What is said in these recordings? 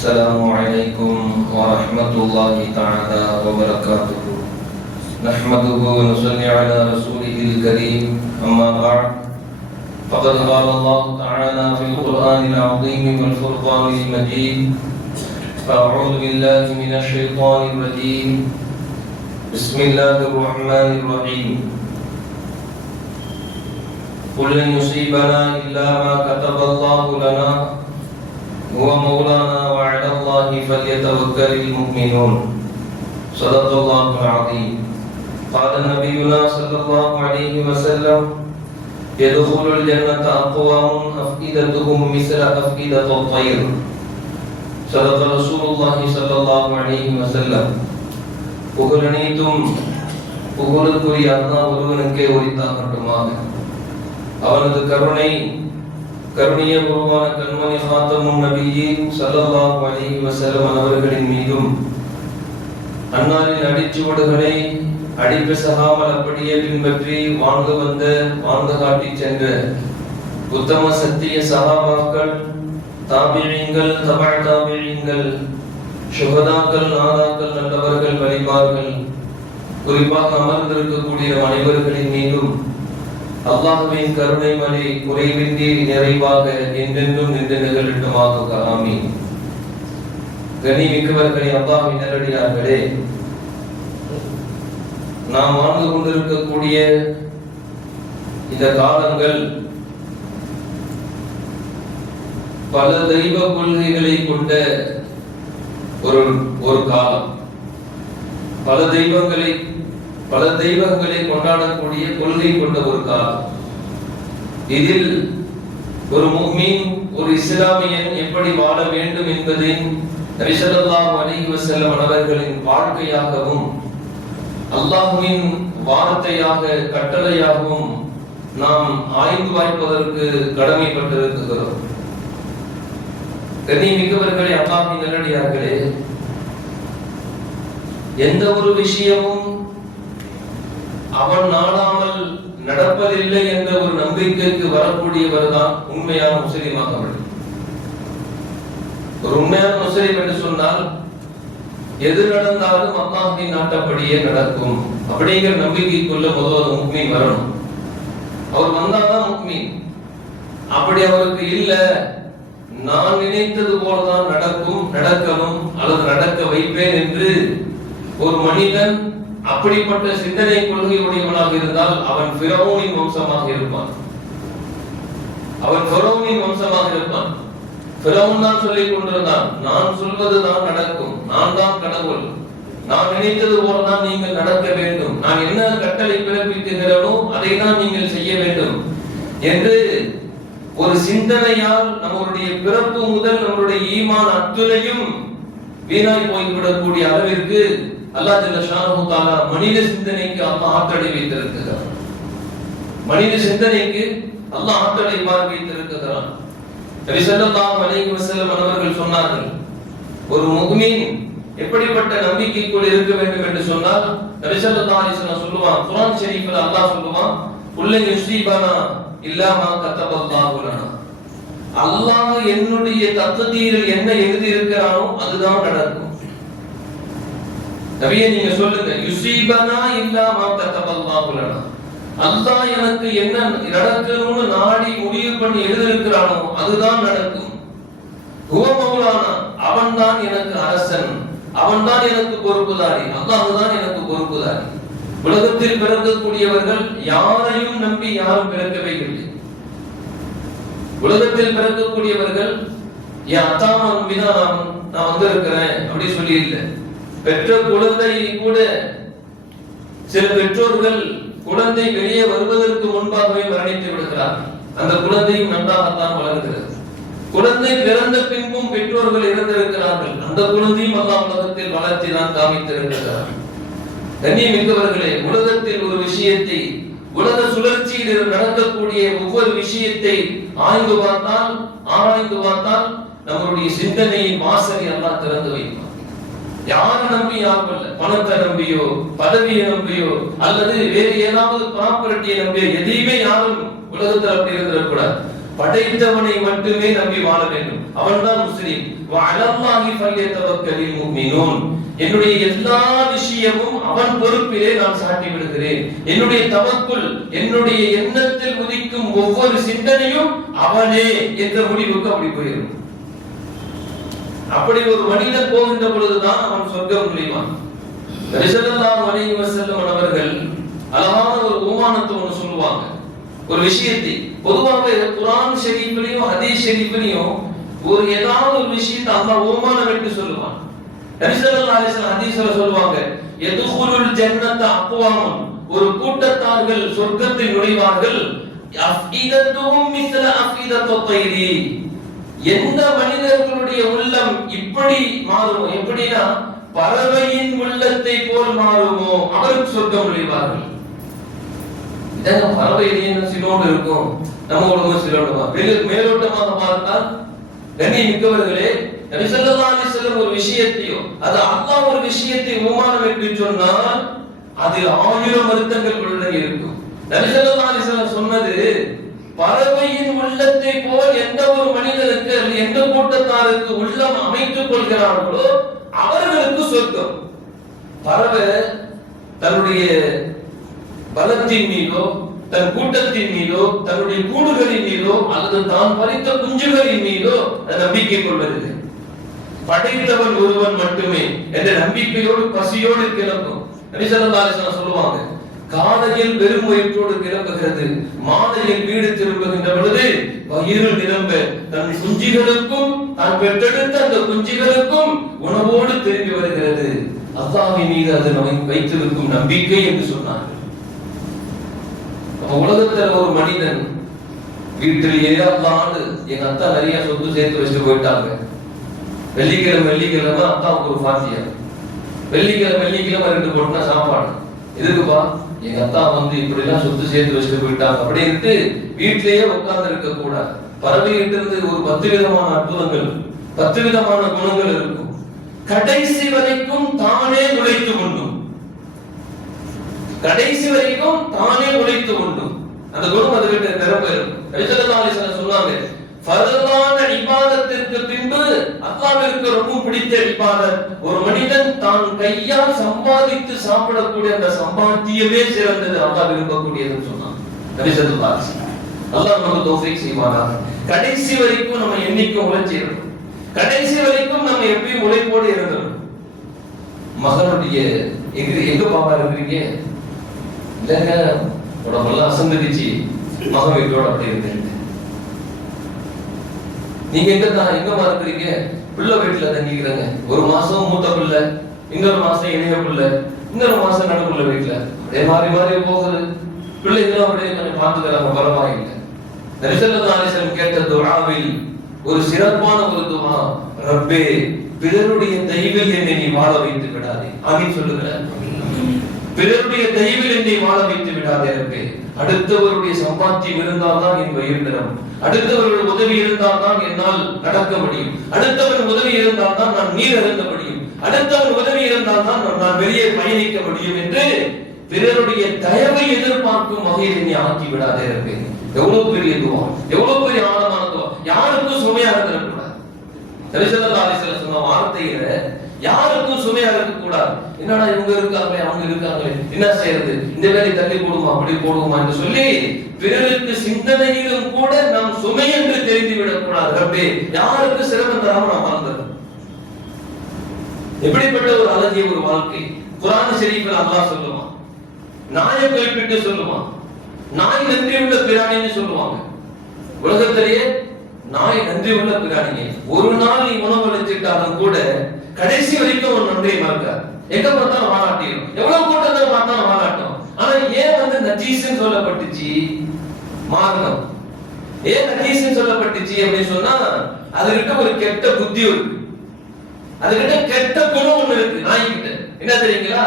السلام عليكم ورحمة الله تعالى وبركاته. نحمده ونصلي على رسوله الكريم. أما بعد فقد قال الله تعالى في القرآن العظيم والفرقان المجيد: أعوذ بالله من الشيطان الرجيم. بسم الله الرحمن الرحيم. قل لن يصيبنا إلا ما كتب الله لنا هو مولانا وعلى الله فليتوكل المؤمنون. صدق الله العظيم. قال نبينا صلى الله عليه وسلم: يدخل الجنة أقوام أفئدتهم مثل أفئدة الطير. صدق رسول الله صلى الله عليه وسلم. புகழனைத்தும் புகழுக்குரிய அல்லாஹ் ஒருவனுக்கே உரித்தாகட்டுமாக. அவனது கருணைய உருவான கண்மணி ஹாத்தமும் நபியீன் ஸல்லல்லாஹு அலைஹி வஸல்லம் அவர்களின் மீதும், அன்னாரின் அடிச்சுவடுகளை அடிப்பிசகாமல் அப்படியே பின்பற்றி வாழ்ந்து காட்டி சென்ற உத்தம சத்திய சஹாபாக்கள், தாபிஈன்கள், தபஅ தாபிஈன்கள், ஷுஹதாக்கள், நாதாக்கள், நல்லவர்கள், வலிமார்கள், குறிப்பாக அமர்ந்திருக்கக்கூடிய அனைவர்களின் மீதும் அல்லாஹ்வின் கருணை மழை குறைவின்றி நிறைவாக என்றென்றும் நின்று நிகழட்டுமாக. ஆமீன். கண்ணியமிக்கவர்களே, அல்லாஹ்வின் நல்லடியார்களே, நாம் வாழ்ந்து கொண்டிருக்கக்கூடிய இந்த காலங்கள் பல தெய்வ கொள்கைகளை கொண்ட ஒரு காலம். பல தெய்வங்களை கொண்டாடக்கூடிய கொள்கை கொண்ட ஒரு காலம். இதில் ஒரு முஃமின், ஒரு இஸ்லாமியன் எப்படி வாழ வேண்டும் என்பதை நபி ஸல்லல்லாஹு அலைஹி வஸல்லம் அவர்களின் வாழ்க்கையாகவும் அல்லாஹ்வின் வார்த்தையாக கட்டளையாகவும் நாம் ஆய்ந்து பார்ப்பதற்கு கடமைப்பட்டிருக்கிறோம். கண்ணியமிக்கவர்களே, அல்லாஹ்வின் நல்லடியார்களே, எந்த ஒரு விஷயமும் அவன் நாடாமல் நடப்பதில்லை என்ற ஒரு நம்பிக்கைக்கு வரக்கூடியவர் தான் உண்மையான முஸ்லிமாக முடியும். ஒரு உண்மையான முஸ்லிம் என்று சொன்னால் எது நடந்தாலும் அல்லாஹ்வின் நாட்டப்படியே நடக்கும் அப்படிங்கிற நம்பிக்கைக்குள்ள முதல்ல முஃமின் வரணும். அவர் வந்தாதான் முஃமின். அப்படி அவருக்கு இல்ல, நான் நினைத்தது போலதான் நடக்கணும் அல்லது நடக்க வைப்பேன் என்று ஒரு மனிதன் அப்படிப்பட்ட சிந்தனை கொள்கையுடையவனாக இருந்தால் அவன் ஃபிரௌனின் வம்சமாக இருப்பான். ஃபிரௌன் தான் சொல்லிக் கொண்டிருந்தான், நான் சொல்வதுதான் நடக்கும், நான் தான் கடவுள், நான் நினைத்தது போலதான் நீங்கள் நடக்க வேண்டும், நான் என்ன கட்டளை பிறப்பிக்கிறேனோ அதை தான் நீங்கள் செய்ய வேண்டும் என்று ஒரு சிந்தனையால் நம்முடைய பிறப்பு முதல் நம்முடைய ஈமான் அத்துணையும் வீணாய் போய்விடக்கூடிய அளவிற்கு அல்லாஹ் ஜல்ல ஷானஹு தஆலா மனித சிந்தனைக்கு அல்லாஹ் ஆற்றலை வைத்திருக்கிறார். மனித சிந்தனைக்கு அல்லாஹ் ஆற்றலை வைத்திருக்கிறார். நபி ஸல்லல்லாஹு அலைஹி வஸல்லம் அவர்கள் சொன்னார்கள், ஒரு முஃமின் எப்படிப்பட்ட நம்பிக்கைக்குள் இருக்க வேண்டும் என்று சொன்னால், நபி ஸல்லல்லாஹு அலைஹி வஸல்லம் சொல்லுவான், குர்ஆன் ஷரீஃப்ல அல்லாஹ் சொல்லுவான், குல்லன் யுஸீபனா இல்லா மா கதபல்லாஹு லனா. அல்லாஹ் என்னுடைய தக்தீரில் என்ன எழுதி இருக்கிறானோ அதுதான் நடக்கும். நபியே, நீங்க சொல்லுங்க, யுஸீபனா இல்லா மா கதபல்லாஹு லனா. அல்லாஹ் எனக்கு என்ன நடக்கணும்னு நாடி முடிவு பண்ணி எழுதியிருக்கிறானோ அதுதான் நடக்கும். ஹுவ மௌலானா, அவன்தான் எனக்கு அரசன், அவன்தான் எனக்கு பொறுப்புதாரி, அல்லாஹ் தான் எனக்கு பொறுப்புதாரி. உலகத்தில் பிறக்கக்கூடியவர்கள் யாரையும் நம்பி யாரும் பிறக்கவே இல்லை. உலகத்தில் பிறக்கக்கூடியவர்கள் என் அத்தாம நம்பிதான் நான் வந்திருக்கிறேன் அப்படி சொல்லி இல்லை. பெற்ற குழந்தை கூட சில பெற்றோர்கள் குழந்தை வெளியே வருவதற்கு முன்பாகவே மரணித்து விடுகிறார்கள். அந்த குழந்தையும் நன்றாகத்தான் வளர்கிறது. குழந்தை பிறந்த பின்பும் பெற்றோர்கள் இறந்திருக்கிறார்கள். அந்த குழந்தையும் அல்லாஹ் உலகத்தில் வளர்த்தி தான் காமித்திருக்கிறார். கண்ணியமிக்கவர்களே, உலகத்தில் ஒரு விஷயத்தை, உலக சுழற்சியில் நடக்கக்கூடிய ஒவ்வொரு விஷயத்தை ஆராய்ந்து பார்த்தால் நம்முடைய சிந்தனையின் வாசலை அல்லாஹ் திறந்து வைப்பார். யாரை நம்பி யாரும் இல்ல, பணத்தை நம்பியோ பதவியை நம்பியோ அல்லது வேறு ஏதாவது ப்ராப்பர்ட்டியை நம்பியோ எதையுமே யாரும் உலகத்தில் அப்படி இருந்துடக்கூடாது. படைத்தவனை மட்டுமே நம்பி வாழ வேண்டும். அவன்தான் முஸ்லிம். வஅலல்லாஹி ஃபல்யதவக்கலில் முஃமினூன். என்னுடைய எல்லா விஷயமும் அவன் பொறுப்பிலே நான் சாட்டி விடுகிறேன். என்னுடைய தவக்குல், என்னுடைய எண்ணத்தில் உதிக்கும் ஒவ்வொரு சிந்தனையும் அவனே என்ற முடிவுக்கு அப்படி போயிடும். அப்படி ஒரு மனிதன் போகின்ற பொழுதுதான் அவன் சொர்க்கம் நுழைவான். நபி ஸல்லல்லாஹு அலைஹி வஸல்லம் அவர்கள் அழகான ஒரு உமானத்தை ஒன்று சொல்லுவாங்க. ஒரு விஷயத்தை பொதுவாக குர்ஆன் ஷரீஃபிலையும் ஹதீஸ் ஷரீஃபிலையும் ஒரு ஏதாவது ஒரு விஷயத்தை அல்லாஹ் உமானம் என்று சொல்லுவான். நபி ஸல்லல்லாஹு அலைஹி வஸல்லம் ஹதீஸ்ல சொல்லுவாங்க, யதுகுலுல் ஜன்னத அக்வாமுன், ஒரு கூட்டத்தார்கள் சொர்க்கத்தில் நுழைவார்கள், அஃஇதத்துஹும் மிஸ்ல அஃஇதத்து தைரி, எந்த மனிதர்களுடைய உள்ளம் இப்படி மாறுமோ, எப்படினா பறவையின் உள்ளத்தை போல் மாறுமோ அவருக்கு சொர்க்கம் நுழைவார்கள். இதாங்க பறவை என்ன சிலோடு இருக்கும், நம்ம உடம்பு சிலோடுமா. மேலோட்டமாக பார்த்தால் கண்ணியமிக்கவர்களே, நபி ஸல்லல்லாஹு அலைஹி வஸல்லம் ஒரு விஷயத்தையோ அது அல்லாஹ் ஒரு விஷயத்தை உமானம் என்று சொன்னால் அதில் 1000 அர்த்தங்கள் உள்ளடங்கி இருக்கும். நபி ஸல்லல்லாஹு அலைஹி வஸல்லம் சொன்னது, பறவையின் உள்ளத்தை போல் எந்த ஒரு மனிதனுக்கு எந்த கூட்டத்தாருக்கு உள்ளம் அமைத்துக் கொள்கிறார்களோ அவர்களுக்கு சொர்க்கம். பறவை தன்னுடைய பலத்தின் மீதோ, தன் கூட்டத்தின் மீதோ, தன்னுடைய கூடுகளின் மீதோ, அல்லது தான் பறித்த குஞ்சுகளின் மீதோ நம்பிக்கை கொள்வதில்லை. படைத்தவன் ஒருவன் மட்டுமே என்ற நம்பிக்கையோடு பசியோடு கிளம்பும். நபி ஸல்லல்லாஹு அலைஹி வஸல்லம் சொல்லுவாங்க, காலையில் வெறும் வயிற்றோடு கிளம்புகிறது, மாலையில் வீடு திரும்புகின்ற பொழுது வயிறு நிரம்ப தன் குஞ்சுகளுக்கும் தான் பெற்றெடுத்த அந்த குஞ்சுகளுக்கும் உணவோடு திரும்பி வருகிறது. அல்லாஹ்வின் மீது அது நமக்கு வைத்திருக்கும் நம்பிக்கை என்று சொன்னார்கள். உலகத்தில் ஒரு மனிதன் வீட்டிலேயே அல்லாண்டு, எங்க அத்தா நிறைய சொத்து சேர்த்து வச்சுட்டு போயிட்டாங்க, வெள்ளிக்கிழமை அத்தாவுக்கு ஒரு பாத்தியா, வெள்ளிக்கிழமை 2 போட்டுனா சாப்பாடு, எதுக்குப்பா, எங்க அத்தா இப்படி எல்லாம் சொத்து சேர்த்து வச்சுட்டு போயிட்டாங்க அப்படின்ட்டு வீட்டிலேயே உட்கார்ந்து இருக்க கூடாது. பறவைகிட்ட இருந்து ஒரு 10 விதமான அற்புதங்கள், 10 விதமான குணங்கள் இருக்கும். கடைசி வரைக்கும் தானே உழைத்து கொண்டும், கடைசி வரைக்கும் தானே உழைத்து கொண்டும் அந்த குணம் அதுகிட்ட நிரம்ப இருக்கும். நபி ஸல்லல்லாஹு அலைஹி வஸல்லம் சொன்னாங்க, ஃபர்தான இபாதத்திற்கு பின்பு அல்லாஹ்விற்கு ரொம்ப பிடித்த இபாதத் ஒரு மனிதன் தான் கையால் சம்பாதித்து சாப்பிடக்கூடிய அந்த சம்பாத்தியமே சிறந்தது, அல்லாஹ் விரும்பக்கூடியதுன்னு சொன்னாங்க நபி ஸல்லல்லாஹு அலைஹி வஸல்லம். அல்லாஹ் நமக்கு தௌஃபீக் செய்வானாக. கடைசி வரைக்கும் நம்ம என்னைக்கும் உழைச்சிடணும், கடைசி வரைக்கும் நம்ம எப்பயும் உழைப்போடு இருந்தோம். மகனுடைய எங்க பாப்பா இருக்கிறீங்க, இல்லங்க உடம்பெல்லாம் அசந்துடுச்சு, மகன் வீட்டோட அப்படி இருந்தேன். நீங்க எங்கம்மா இருக்கிறீங்க, பிள்ளை வீட்டுல தங்கிக்கிறேங்க. ஒரு மாசம் மூத்த பிள்ளை, இன்னொரு மாசம் இணைய பிள்ளை, இன்னொரு மாசம் நடுப்புள்ள வீட்டுல, அதே மாறி போகுது. பிள்ளைகளும் அப்படியே கொஞ்சம் பார்த்துக்கிறாங்க, பரவாயில்லை. நபி ஸல்லல்லாஹு அலைஹி வஸல்லம் கேட்ட துஆவில் ஒரு சிறப்பான ஒரு துஆ, ரப்பே பிறருடைய தயவில் என்னை நீ வாழ வைத்து விடாதே. ஆமீன் சொல்லுங்கள். பிறருடைய தயவில் என்னை வாழ வைத்து விடாதே ரப்பே. அடுத்தவருடைய சம்பாத்தியம் இருந்தால்தான் என் வயிறு நிரம்பும், அடுத்தவர்கள் உதவி இருந்தால்தான் என்னால் நடக்க முடியும், அடுத்தவன் உதவி இருந்தால்தான் நான் நீர் அருந்த முடியும், அடுத்தவன் உதவி இருந்தால்தான் நான் வெளியே பயணிக்க முடியும் என்று பிறருடைய தயவை எதிர்பார்க்கும் வகையில் என்னை ஆக்கி விடாதே ரப்பே. எவ்வளவு பெரிய துஆ, எவ்வளவு பெரிய ஆழமான துஆ. யாருக்கும் சுமையா இருக்கக்கூடாது. நபி ஸல்லல்லாஹு அலைஹி வஸல்லம் சொன்ன வார்த்தையில யாருக்கும் சுமையா இருக்க கூடாது. என்னடா இவங்க இருக்காங்களே அவங்க இருக்காங்களே என்ன செய்யறது, இந்த வேலை தள்ளி போடுமா அப்படி போடுமா என்று சொல்லி பிறருக்கு சிந்தனையிலும் கூட நாம் சுமை என்று தெரிந்து விடக் கூடாது. ரப்பே யாருக்கு சிரமம் தராம நாம் வாழ்ந்தோம். எப்படிப்பட்ட ஒரு அழகிய ஒரு வாழ்க்கை. குர்ஆன் ஷரீஃபில் அல்லாஹ் சொல்லுவான், நாயை குறிப்பிட்டு சொல்லுவான், நாய் நன்றி உள்ள பிராணின்னு சொல்லுவாங்க. உலகத்திலேயே நாய் நன்றி உள்ள பிராணிங்க. ஒரு நாள் நீ உணவளிச்சிட்டாலும் கூட கடைசி வரைக்கும் ஒரு நன்றியை மறக்காது. எங்க பார்த்தாலும் வாலாட்டிடும், எவ்வளவு கூட்டத்தை பார்த்தாலும் வாலாட்டும். ஆனா ஏன் நஜீஸ்ன்னு சொல்லப்பட்டுச்சு மார்க்கம், ஏன் நஜீஸ்ன்னு சொல்லப்பட்டுச்சு அப்படின்னு சொன்னா அதுகிட்ட ஒரு கெட்ட புத்தி இருக்கு, அதுகிட்ட கெட்ட குணம் ஒண்ணு இருக்கு. நாய்கிட்ட என்ன தெரியுங்களா,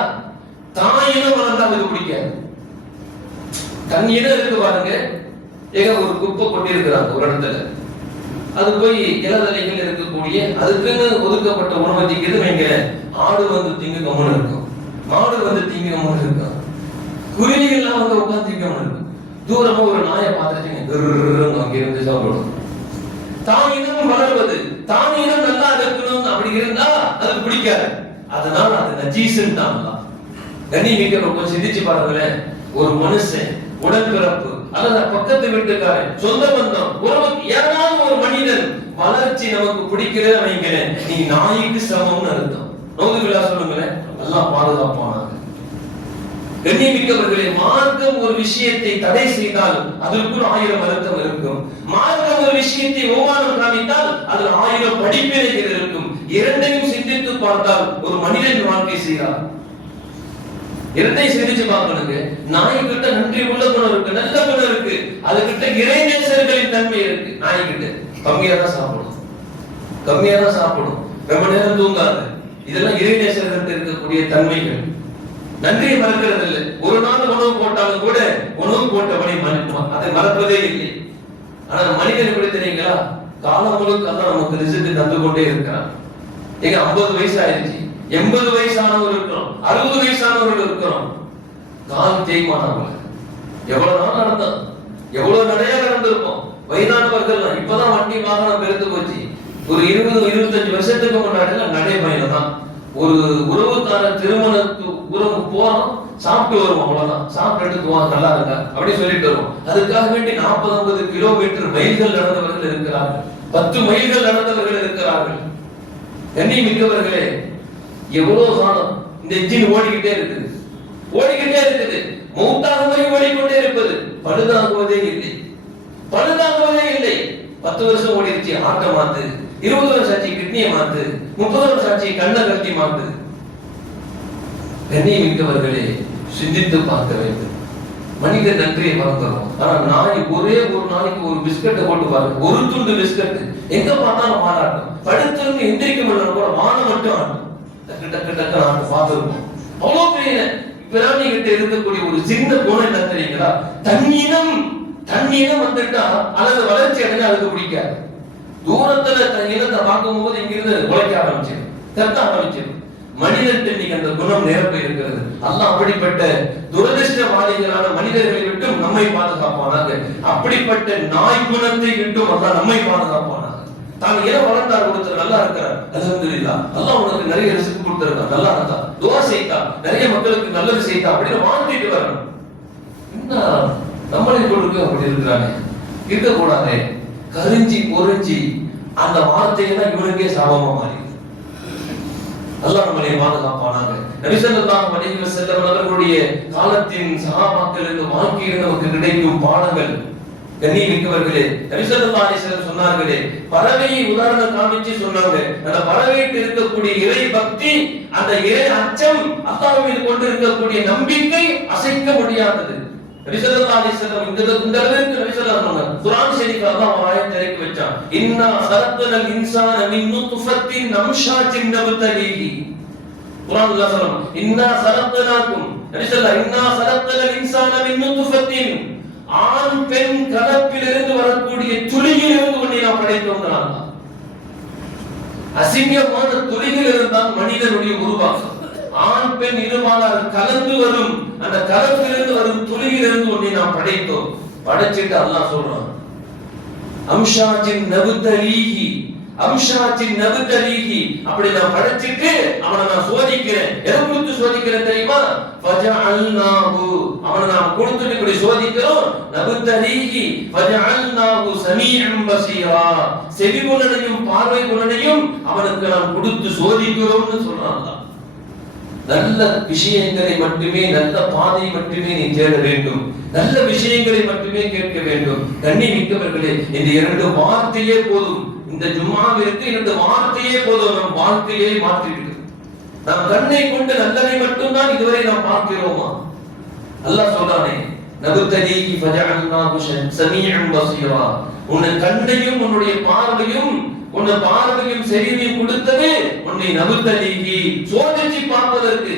தாயினும் வளர்ந்தா அதுக்கு பிடிக்காது. தண்ணியிடம் இருக்கு பாருங்க, ஏக ஒரு குப்பை கொட்டி இருக்கிறாங்க ஒரு இடத்துல, அது போய் இலதலைகள் இருக்கக்கூடிய அதுக்குன்னு ஒதுக்கப்பட்ட உணவை திங்கிறது வைங்க. ஆடு திங்க கம்முன்னு இருக்கும், மாடு திங்க கம்முன்னு இருக்கும், குருவிகள்லாம் உட்காந்து திங்க கம்முன்னு இருக்கும். தூரமா ஒரு நாயை பார்த்துட்டு அங்க இருந்து சாப்பிடும். தான் இனம் வளர்வது, தான் இனம் நல்லா இருக்கணும் அப்படி இருந்தா அது பிடிக்காது. அதனால அது நஜீஸ்ன்னு தான். கண்ணியமிக்க ரொம்ப சிந்திச்சு பாருங்களேன். ஒரு மனுஷன் உடன்பிறப்பு அல்லது பக்கத்து வீட்டுக்காரன், சொந்த பந்தம், உறவுக்கு யாராவது ஒரு மனிதன் வளர்ச்சி நமக்கு பிடிக்கிறது வைங்களேன், நீங்க நாய்க்கு சமம்னு அர்த்தம். நோதுவிழா சொல்லுங்களேன், எல்லாம் பாதுகாப்பானாங்க. கண்ணியமிக்கவர்களே, மார்க்கம் ஒரு விஷயத்தை தடை செய்தால் அதற்குள் 1000 அர்த்தம் இருக்கும். மார்க்கம் ஒரு விஷயத்தை ஓமானம் காமித்தால் அதில் 1000 படிப்பினைகள் இருக்கும். இரண்டையும் சிந்தித்து பார்த்தால் ஒரு மனிதன் வாழ்க்கை செய்கிறார். இரண்டையும் சிந்திச்சு பார்க்கணுங்க. நாய்கிட்ட நன்றி உள்ள குணம் இருக்கு, நல்ல குணம் இருக்கு. அதுகிட்ட இறைநேசர்களின் தன்மை இருக்கு. நாய்கிட்ட கம்மியா தான் சாப்பிடும், கம்மியா தான் சாப்பிடும், ரொம்ப நேரம் தூங்காது. இதெல்லாம் இறைநேசர்கிட்ட இருக்கக்கூடிய தன்மைகள். நன்றியை மறக்கிறது இல்லை. ஒரு நாள் உணவு போட்டாலும் கூட உணவு போட்டபடி அதை மறப்பதே இல்லை. ஆனா மனிதன் எப்படி தெரியுங்களா, காலம் முழுக்க தான் நமக்கு ரிசல்ட் தந்து கொண்டே இருக்கிறான். நீங்க 50 வயசு ஆயிடுச்சு, 80 வயசானவர் இருக்கிறோம், 60 வயசானவர்கள் இருக்கிறோம். கால் தேய்மானவங்க எவ்வளவு நாள் நடந்தோம், எவ்வளவு நிறைய நடந்திருப்போம். வயதானவர்கள் இப்பதான் வண்டி வாகனம் பெருத்து போச்சு. ஒரு 20-25 வருஷத்துக்கு முன்னாடி நடைபயணம் தான். ஒரு உறவுக்கான திருமணத்துக்கு உறவு போறோம், சாப்பிட்டு வருவோம், அவ்வளவுதான். சாப்பிட்டு நல்லா இருக்கா அப்படி சொல்லிட்டு வருவோம். அதுக்காக வேண்டி 40-50 கிலோமீட்டர் மைல்கள் நடந்தவர்கள் இருக்கிறார்கள், 10 மைல்கள் நடந்தவர்கள் இருக்கிறார்கள். கண்ணியமிக்கவர்களே, எவ்வளவு காலம் இந்த என்ஜின் ஓடிக்கிட்டே இருக்குது, ஓடிக்கிட்டே இருக்குது. மௌத்தாகுவதை ஓடிக்கொண்டே இருப்பது, பழுதாகுவதே இல்லை, பழுதாகுவதே இல்லை. 10 வருஷம் ஓடிடுச்சு, ஆட்டை மாத்து. 20 வருஷம் ஆச்சு, கிட்னியை மாத்து. 30 வருஷம் ஆச்சு, கண்ணை கட்டி மாத்து. கண்ணியமிக்கவர்களே, சிந்தித்து பார்க்க வேண்டும். மனித நன்றியை மறந்துடும். ஆனா நாய் ஒரே ஒரு நாளைக்கு ஒரு பிஸ்கட்டை போட்டு பாருங்க, ஒரு துண்டு பிஸ்கட், எங்க பார்த்தாலும் மாறாட்டம். படுத்திருந்து எந்திரிக்க முடியல கூட மானம் மட்டும் ஆட்டும். டக்கு டக்கு டக்கு ஆட்டம் பார்த்துருக்கோம். அவ்வளவு பெரிய பிராணி கிட்ட இருக்கக்கூடிய ஒரு சின்ன குணம் என்ன தெரியுங்களா, தன்னினம். தன்னினம் வந்துட்டா அல்லது வளர்ச்சி அடைஞ்சா அதுக்கு பிடிக்காது. தூரத்துல தன் இனத்தை பார்க்கும் போது இங்கிருந்து உழைக்க ஆரம்பிச்சிடும், கத்த ஆரம்பிச்சிடும். மனிதன் இன்னைக்கு அந்த குணம் நிரப்ப இருக்கிறது. அல்லாஹ் அப்படிப்பட்ட துரதிர்ஷ்டவாதிகளான மனிதர்களை விட்டும் நம்மை பாதுகாப்பானாக. அப்படிப்பட்ட நாய் குணத்தை விட்டும் அல்லாஹ் நம்மை பாதுகாப்பானாக. தான் ஏன் வளர்ந்தார், கொடுத்தார், நல்லா இருக்கிறார், அல்ஹம்துலில்லாஹ். அல்லாஹ் உனக்கு நிறைய ரிஸ்க் கொடுத்திருக்கான், நல்லா இருந்தா துஆ செய்தா, நிறைய மக்களுக்கு நல்லது செய்தா அப்படின்னு வாழ்ந்துட்டு வரணும். என்ன நம்மளை கொடுக்க அப்படி இருக்கிறானே, இருக்கக்கூடாதே. கரிஞ்சி பொறிஞ்சி அந்த வார்த்தையெல்லாம் இவனுக்கே சாபமா மாறி. அல்லாஹ் நம்மளை பாதுகாப்பானாக. நபி ஸல்லல்லாஹு அலைஹி வஸல்லம் அவர்களுடைய காலத்தின் சஹாபாக்களுக்கு வாழ்க்கையில் நமக்கு கிடைக்கும் பாடங்கள். கண்ணியமிக்கவர்களே, நபி ஸல்லல்லாஹு அலைஹி வஸல்லம் சொன்னார்களே, பறவையை உதாரணம் காமிச்சு சொன்னாங்க. அந்த பறவைக்கு இருக்கக்கூடிய இறை பக்தி, அந்த இறை அச்சம், அல்லாஹ் மீது கொண்டிருக்கக்கூடிய நம்பிக்கை அசைக்க முடியாதது. நபி ஸல்லல்லாஹு அலைஹி வஸல்லம் இந்த அளவுக்கு நபி ஸல்லல்லாஹு அலைஹி வஸல்லம் குர்ஆன் ஷரீஃப்ல அல்லாஹ் ஒரு ஆயத்தை இறக்கி வச்சான். இன்னா ஸலக்னல் இன்சான மின் நுத்ஃபத்தின் அம்ஷாஜின் நப்தலீஹி. குர்ஆன்ல சொல்றோம், இன்னா ஸலக்னாகும், நபி ஸல்லல்லாஹு இன்னா ஸலக்னல் இன்சான மின் நுத்ஃபத்தின், ஆண் பெண் கலப்பிலிருந்து வரக்கூடிய துளியிலிருந்து உன்னை நாம் படைத்தோம்ன்றான். அசிங்கமான துளியிலிருந்து தான் மனிதனுடைய உருவாக்கம். ஆண் பெண் இருபாலார் கலந்து வரும் அந்த கலப்பிலிருந்து வரும் துளியிலிருந்து ஒன்றை நாம் படைத்தோம். படைச்சிட்டு அல்லாஹ் சொல்றான், அம்ஷாஜின் நபுதலீஹி, அம்ஷாஜின் நபுதலீஹி, அப்படி நான் படைச்சிட்டு அவனை நான் சோதிக்கிறேன். எதை கொடுத்து சோதிக்கிறேன் தெரியுமா? ஃபஜஅல்நாஹு, அவனை நாம் கொடுத்துட்டு இப்படி சோதிக்கிறோம். நபுதலீஹி ஃபஜஅல்நாஹு சமீஅன் பஸீரா, செவி குணனையும் பார்வை குணனையும் அவனுக்கு நாம் கொடுத்து சோதிக்கிறோம்னு சொல்றான் அல்லாஹ். நல்ல விஷயங்களை மட்டுமே, நல்ல பாதையை மட்டுமே நீ தேட வேண்டும், நல்ல விஷயங்களை மட்டுமே கேட்க வேண்டும். கண்ணியமிக்கவர்களே, இந்த 2 வார்த்தையே போதும். இந்த ஜும்மாவிற்கு 2 வார்த்தையே போதும். நம் வாழ்க்கையை மாற்றிவிடும். நாம் கண்ணை கொண்டு நல்லதை மட்டும்தான் இதுவரை நாம் பார்க்கிறோமா? அல்லாஹ் சொல்றானே, நபுதலீஹி ஃபஜஅல்நாஹு சமீஅன் பஸீரா, உன்னை கண்ணையும் உன்னுடைய பார்வையும், உன்னை பார்வையும் செவியையும் கொடுத்தது உன்னை நபுதலீஹி, சோதிச்சு பார்ப்பதற்கு.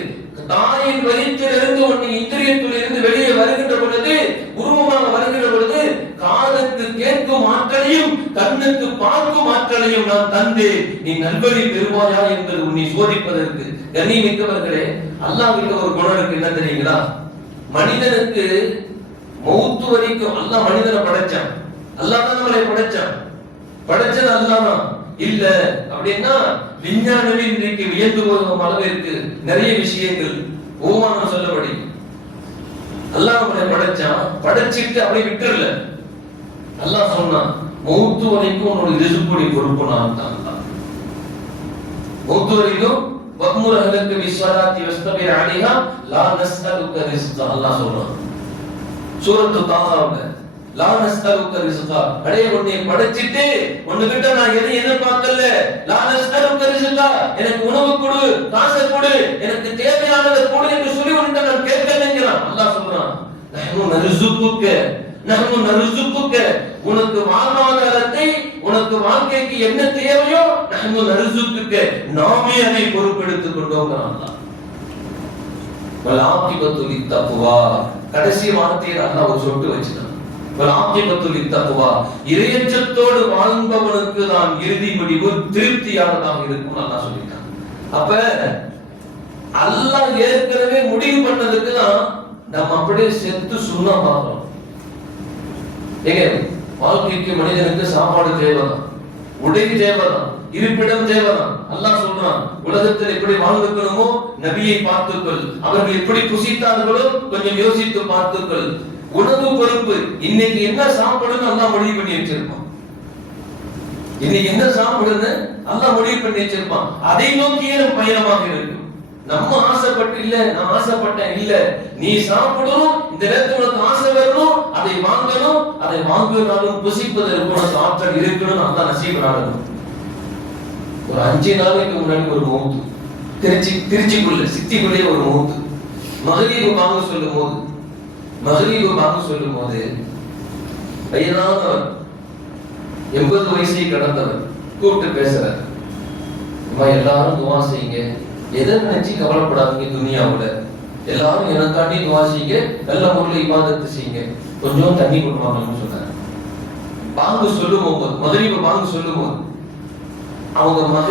தாயின் வயிற்றிலிருந்து உன்னை இந்திரியத்திலிருந்து வெளியே வருகின்ற பொழுது, உருவமாக வருகின்ற பொழுது, காதுக்கு கேட்கும் ஆற்றலையும் கண்ணுக்கு பார்க்கும் ஆற்றலையும் நான் தந்து நீ நல்வழி பெறுவாயா என்பது உன்னை சோதிப்பதற்கு. கண்ணியமிக்கவர்களே, அல்லாஹ்வுக்கு ஒரு குணம் இருக்கு, என்ன தெரியுங்களா? மனிதனுக்கு மௌத்து வரைக்கும் அல்லாஹ் மனிதனை படைச்சான். அல்லாஹ் தான் நம்மளை படைச்சான். படைச்சது அல்லாஹ் தான். இல்ல அப்படின்னா விஞ்ஞானமே இன்றைக்கு வியந்து போகும் அளவிற்கு நிறைய விஷயங்கள் ஓமானம் சொல்லபடி அல்லாஹ் நம்மளை படைச்சான். படைச்சிட்டு அப்படியே விட்டுறல. அல்லாஹ் சொன்னான், மௌத்து வரைக்கும் உன்னோட ரிஸ்குடைய பொறுப்பு நான் தான். மௌத்து வரைக்கும் வக்முர் அஹ்லக பிஸ்ஸலாத்தி வஸ்தபிர் அலைஹா லா நஸ்அலுக ரிஸ்கா. அல்லாஹ் சொல்றான் சூரத்து தாஹாவுல, லா நஸ்அலுக ரிஸ்கா. அடே உன்னை படைச்சிட்டு உன்கிட்ட நான் எதை எதிர்பார்க்கல. லா நஸ்அலுக ரிஸ்கா, எனக்கு உணவு கொடு, காசு கொடு, எனக்கு தேவையானதை கொடு என்று சொல்லி உன்கிட்ட நான் கேட்கலங்கிறான். அல்லாஹ் சொல்றான், நஹ்னு நர்சுகுக நஹ்னு நர்சுகுக, உனக்கு வாழ்வாதாரத்தை, உனக்கு வாழ்க்கைக்கு என்ன தேவையோ நஹ்னு நர்சுகுக, நாமே அதை பொறுப்பெடுத்துக் கொண்டோம்ங்கறான் அல்லாஹ். வல் ஆகிபத்து லித்தக்வா, கடைசி வார்த்தையை அல்லாஹ் ஒரு சொட்டு வச்சிட்டான். வல் ஆகிபத்து லித்தக்வா, இறையச்சத்தோடு வாழ்பவனுக்கு தான் இறுதி முடிவு திருப்தியானதாக இருக்கும் அல்லாஹ் சொல்லிட்டான். அப்ப அல்லாஹ் ஏற்கனவே முடிவு பண்ணதுக்கு தான் நம்ம அப்படியே செத்து சுண்ணா பார்க்கிறோம். ஏங்க, வாழ்க்கைக்கு மனிதனுக்கு சாப்பாடு தேவைதான், உடை தேவைதான், இருப்பிடம் தேவைதான். அல்லாஹ் சொல்றான், உலகத்தில் எப்படி வாழ்ந்துக்கணுமோ நபியை பார்த்துக்கொள், அவர்கள் எப்படி புசித்தார்களோ கொஞ்சம் யோசித்து பார்த்துக்கொள். உணவு பொறுப்பு, இன்னைக்கு என்ன சாப்பிடுன்னு அல்லாஹ் முடிவு பண்ணி வச்சிருப்பான். இன்னைக்கு என்ன சாப்பிடுன்னு அல்லாஹ் முடிவு பண்ணி வச்சிருப்பான். அதை நோக்கியே பயணமாக இருக்கும். நம்ம ஆசைப்பட்டு இல்ல, நான் ஆசைப்பட்டேன் இல்ல, நீ சாப்பிடணும், இந்த நேரத்துல உனக்கு ஆசை வரணும், அதை வாங்கணும், அதை வாங்கினாலும் புசிப்பதற்கு உனக்கு ஆற்றல் இருக்கணும். அல்லாஹ் நசீப் நாடணும். ஒரு 5 நாளைக்கு முன்னாடி ஒரு மௌத்து, திருச்சிக்குள்ள சித்திக்குள்ளே ஒரு மௌத்து. மகரீபு வாங்க சொல்லும் போது வயதானவர், 80 வயசை கடந்தவர் கூப்பிட்டு பேசுறார். எல்லாரும் துவா செய்யுங்க, எதை நினைச்சு கவலைப்படாதீங்க, துனியாவுல எல்லாரும் எனக்காண்டி துவா செய்யுங்க, நல்ல முறையில் இபாதத்து செய்யுங்க, கொஞ்சம் தண்ணி கொடுவாங்கன்னு சொன்னார். பாங்கு சொல்லும் போது, மகரீபு பாங்கு சொல்லும் போது அவங்க மக,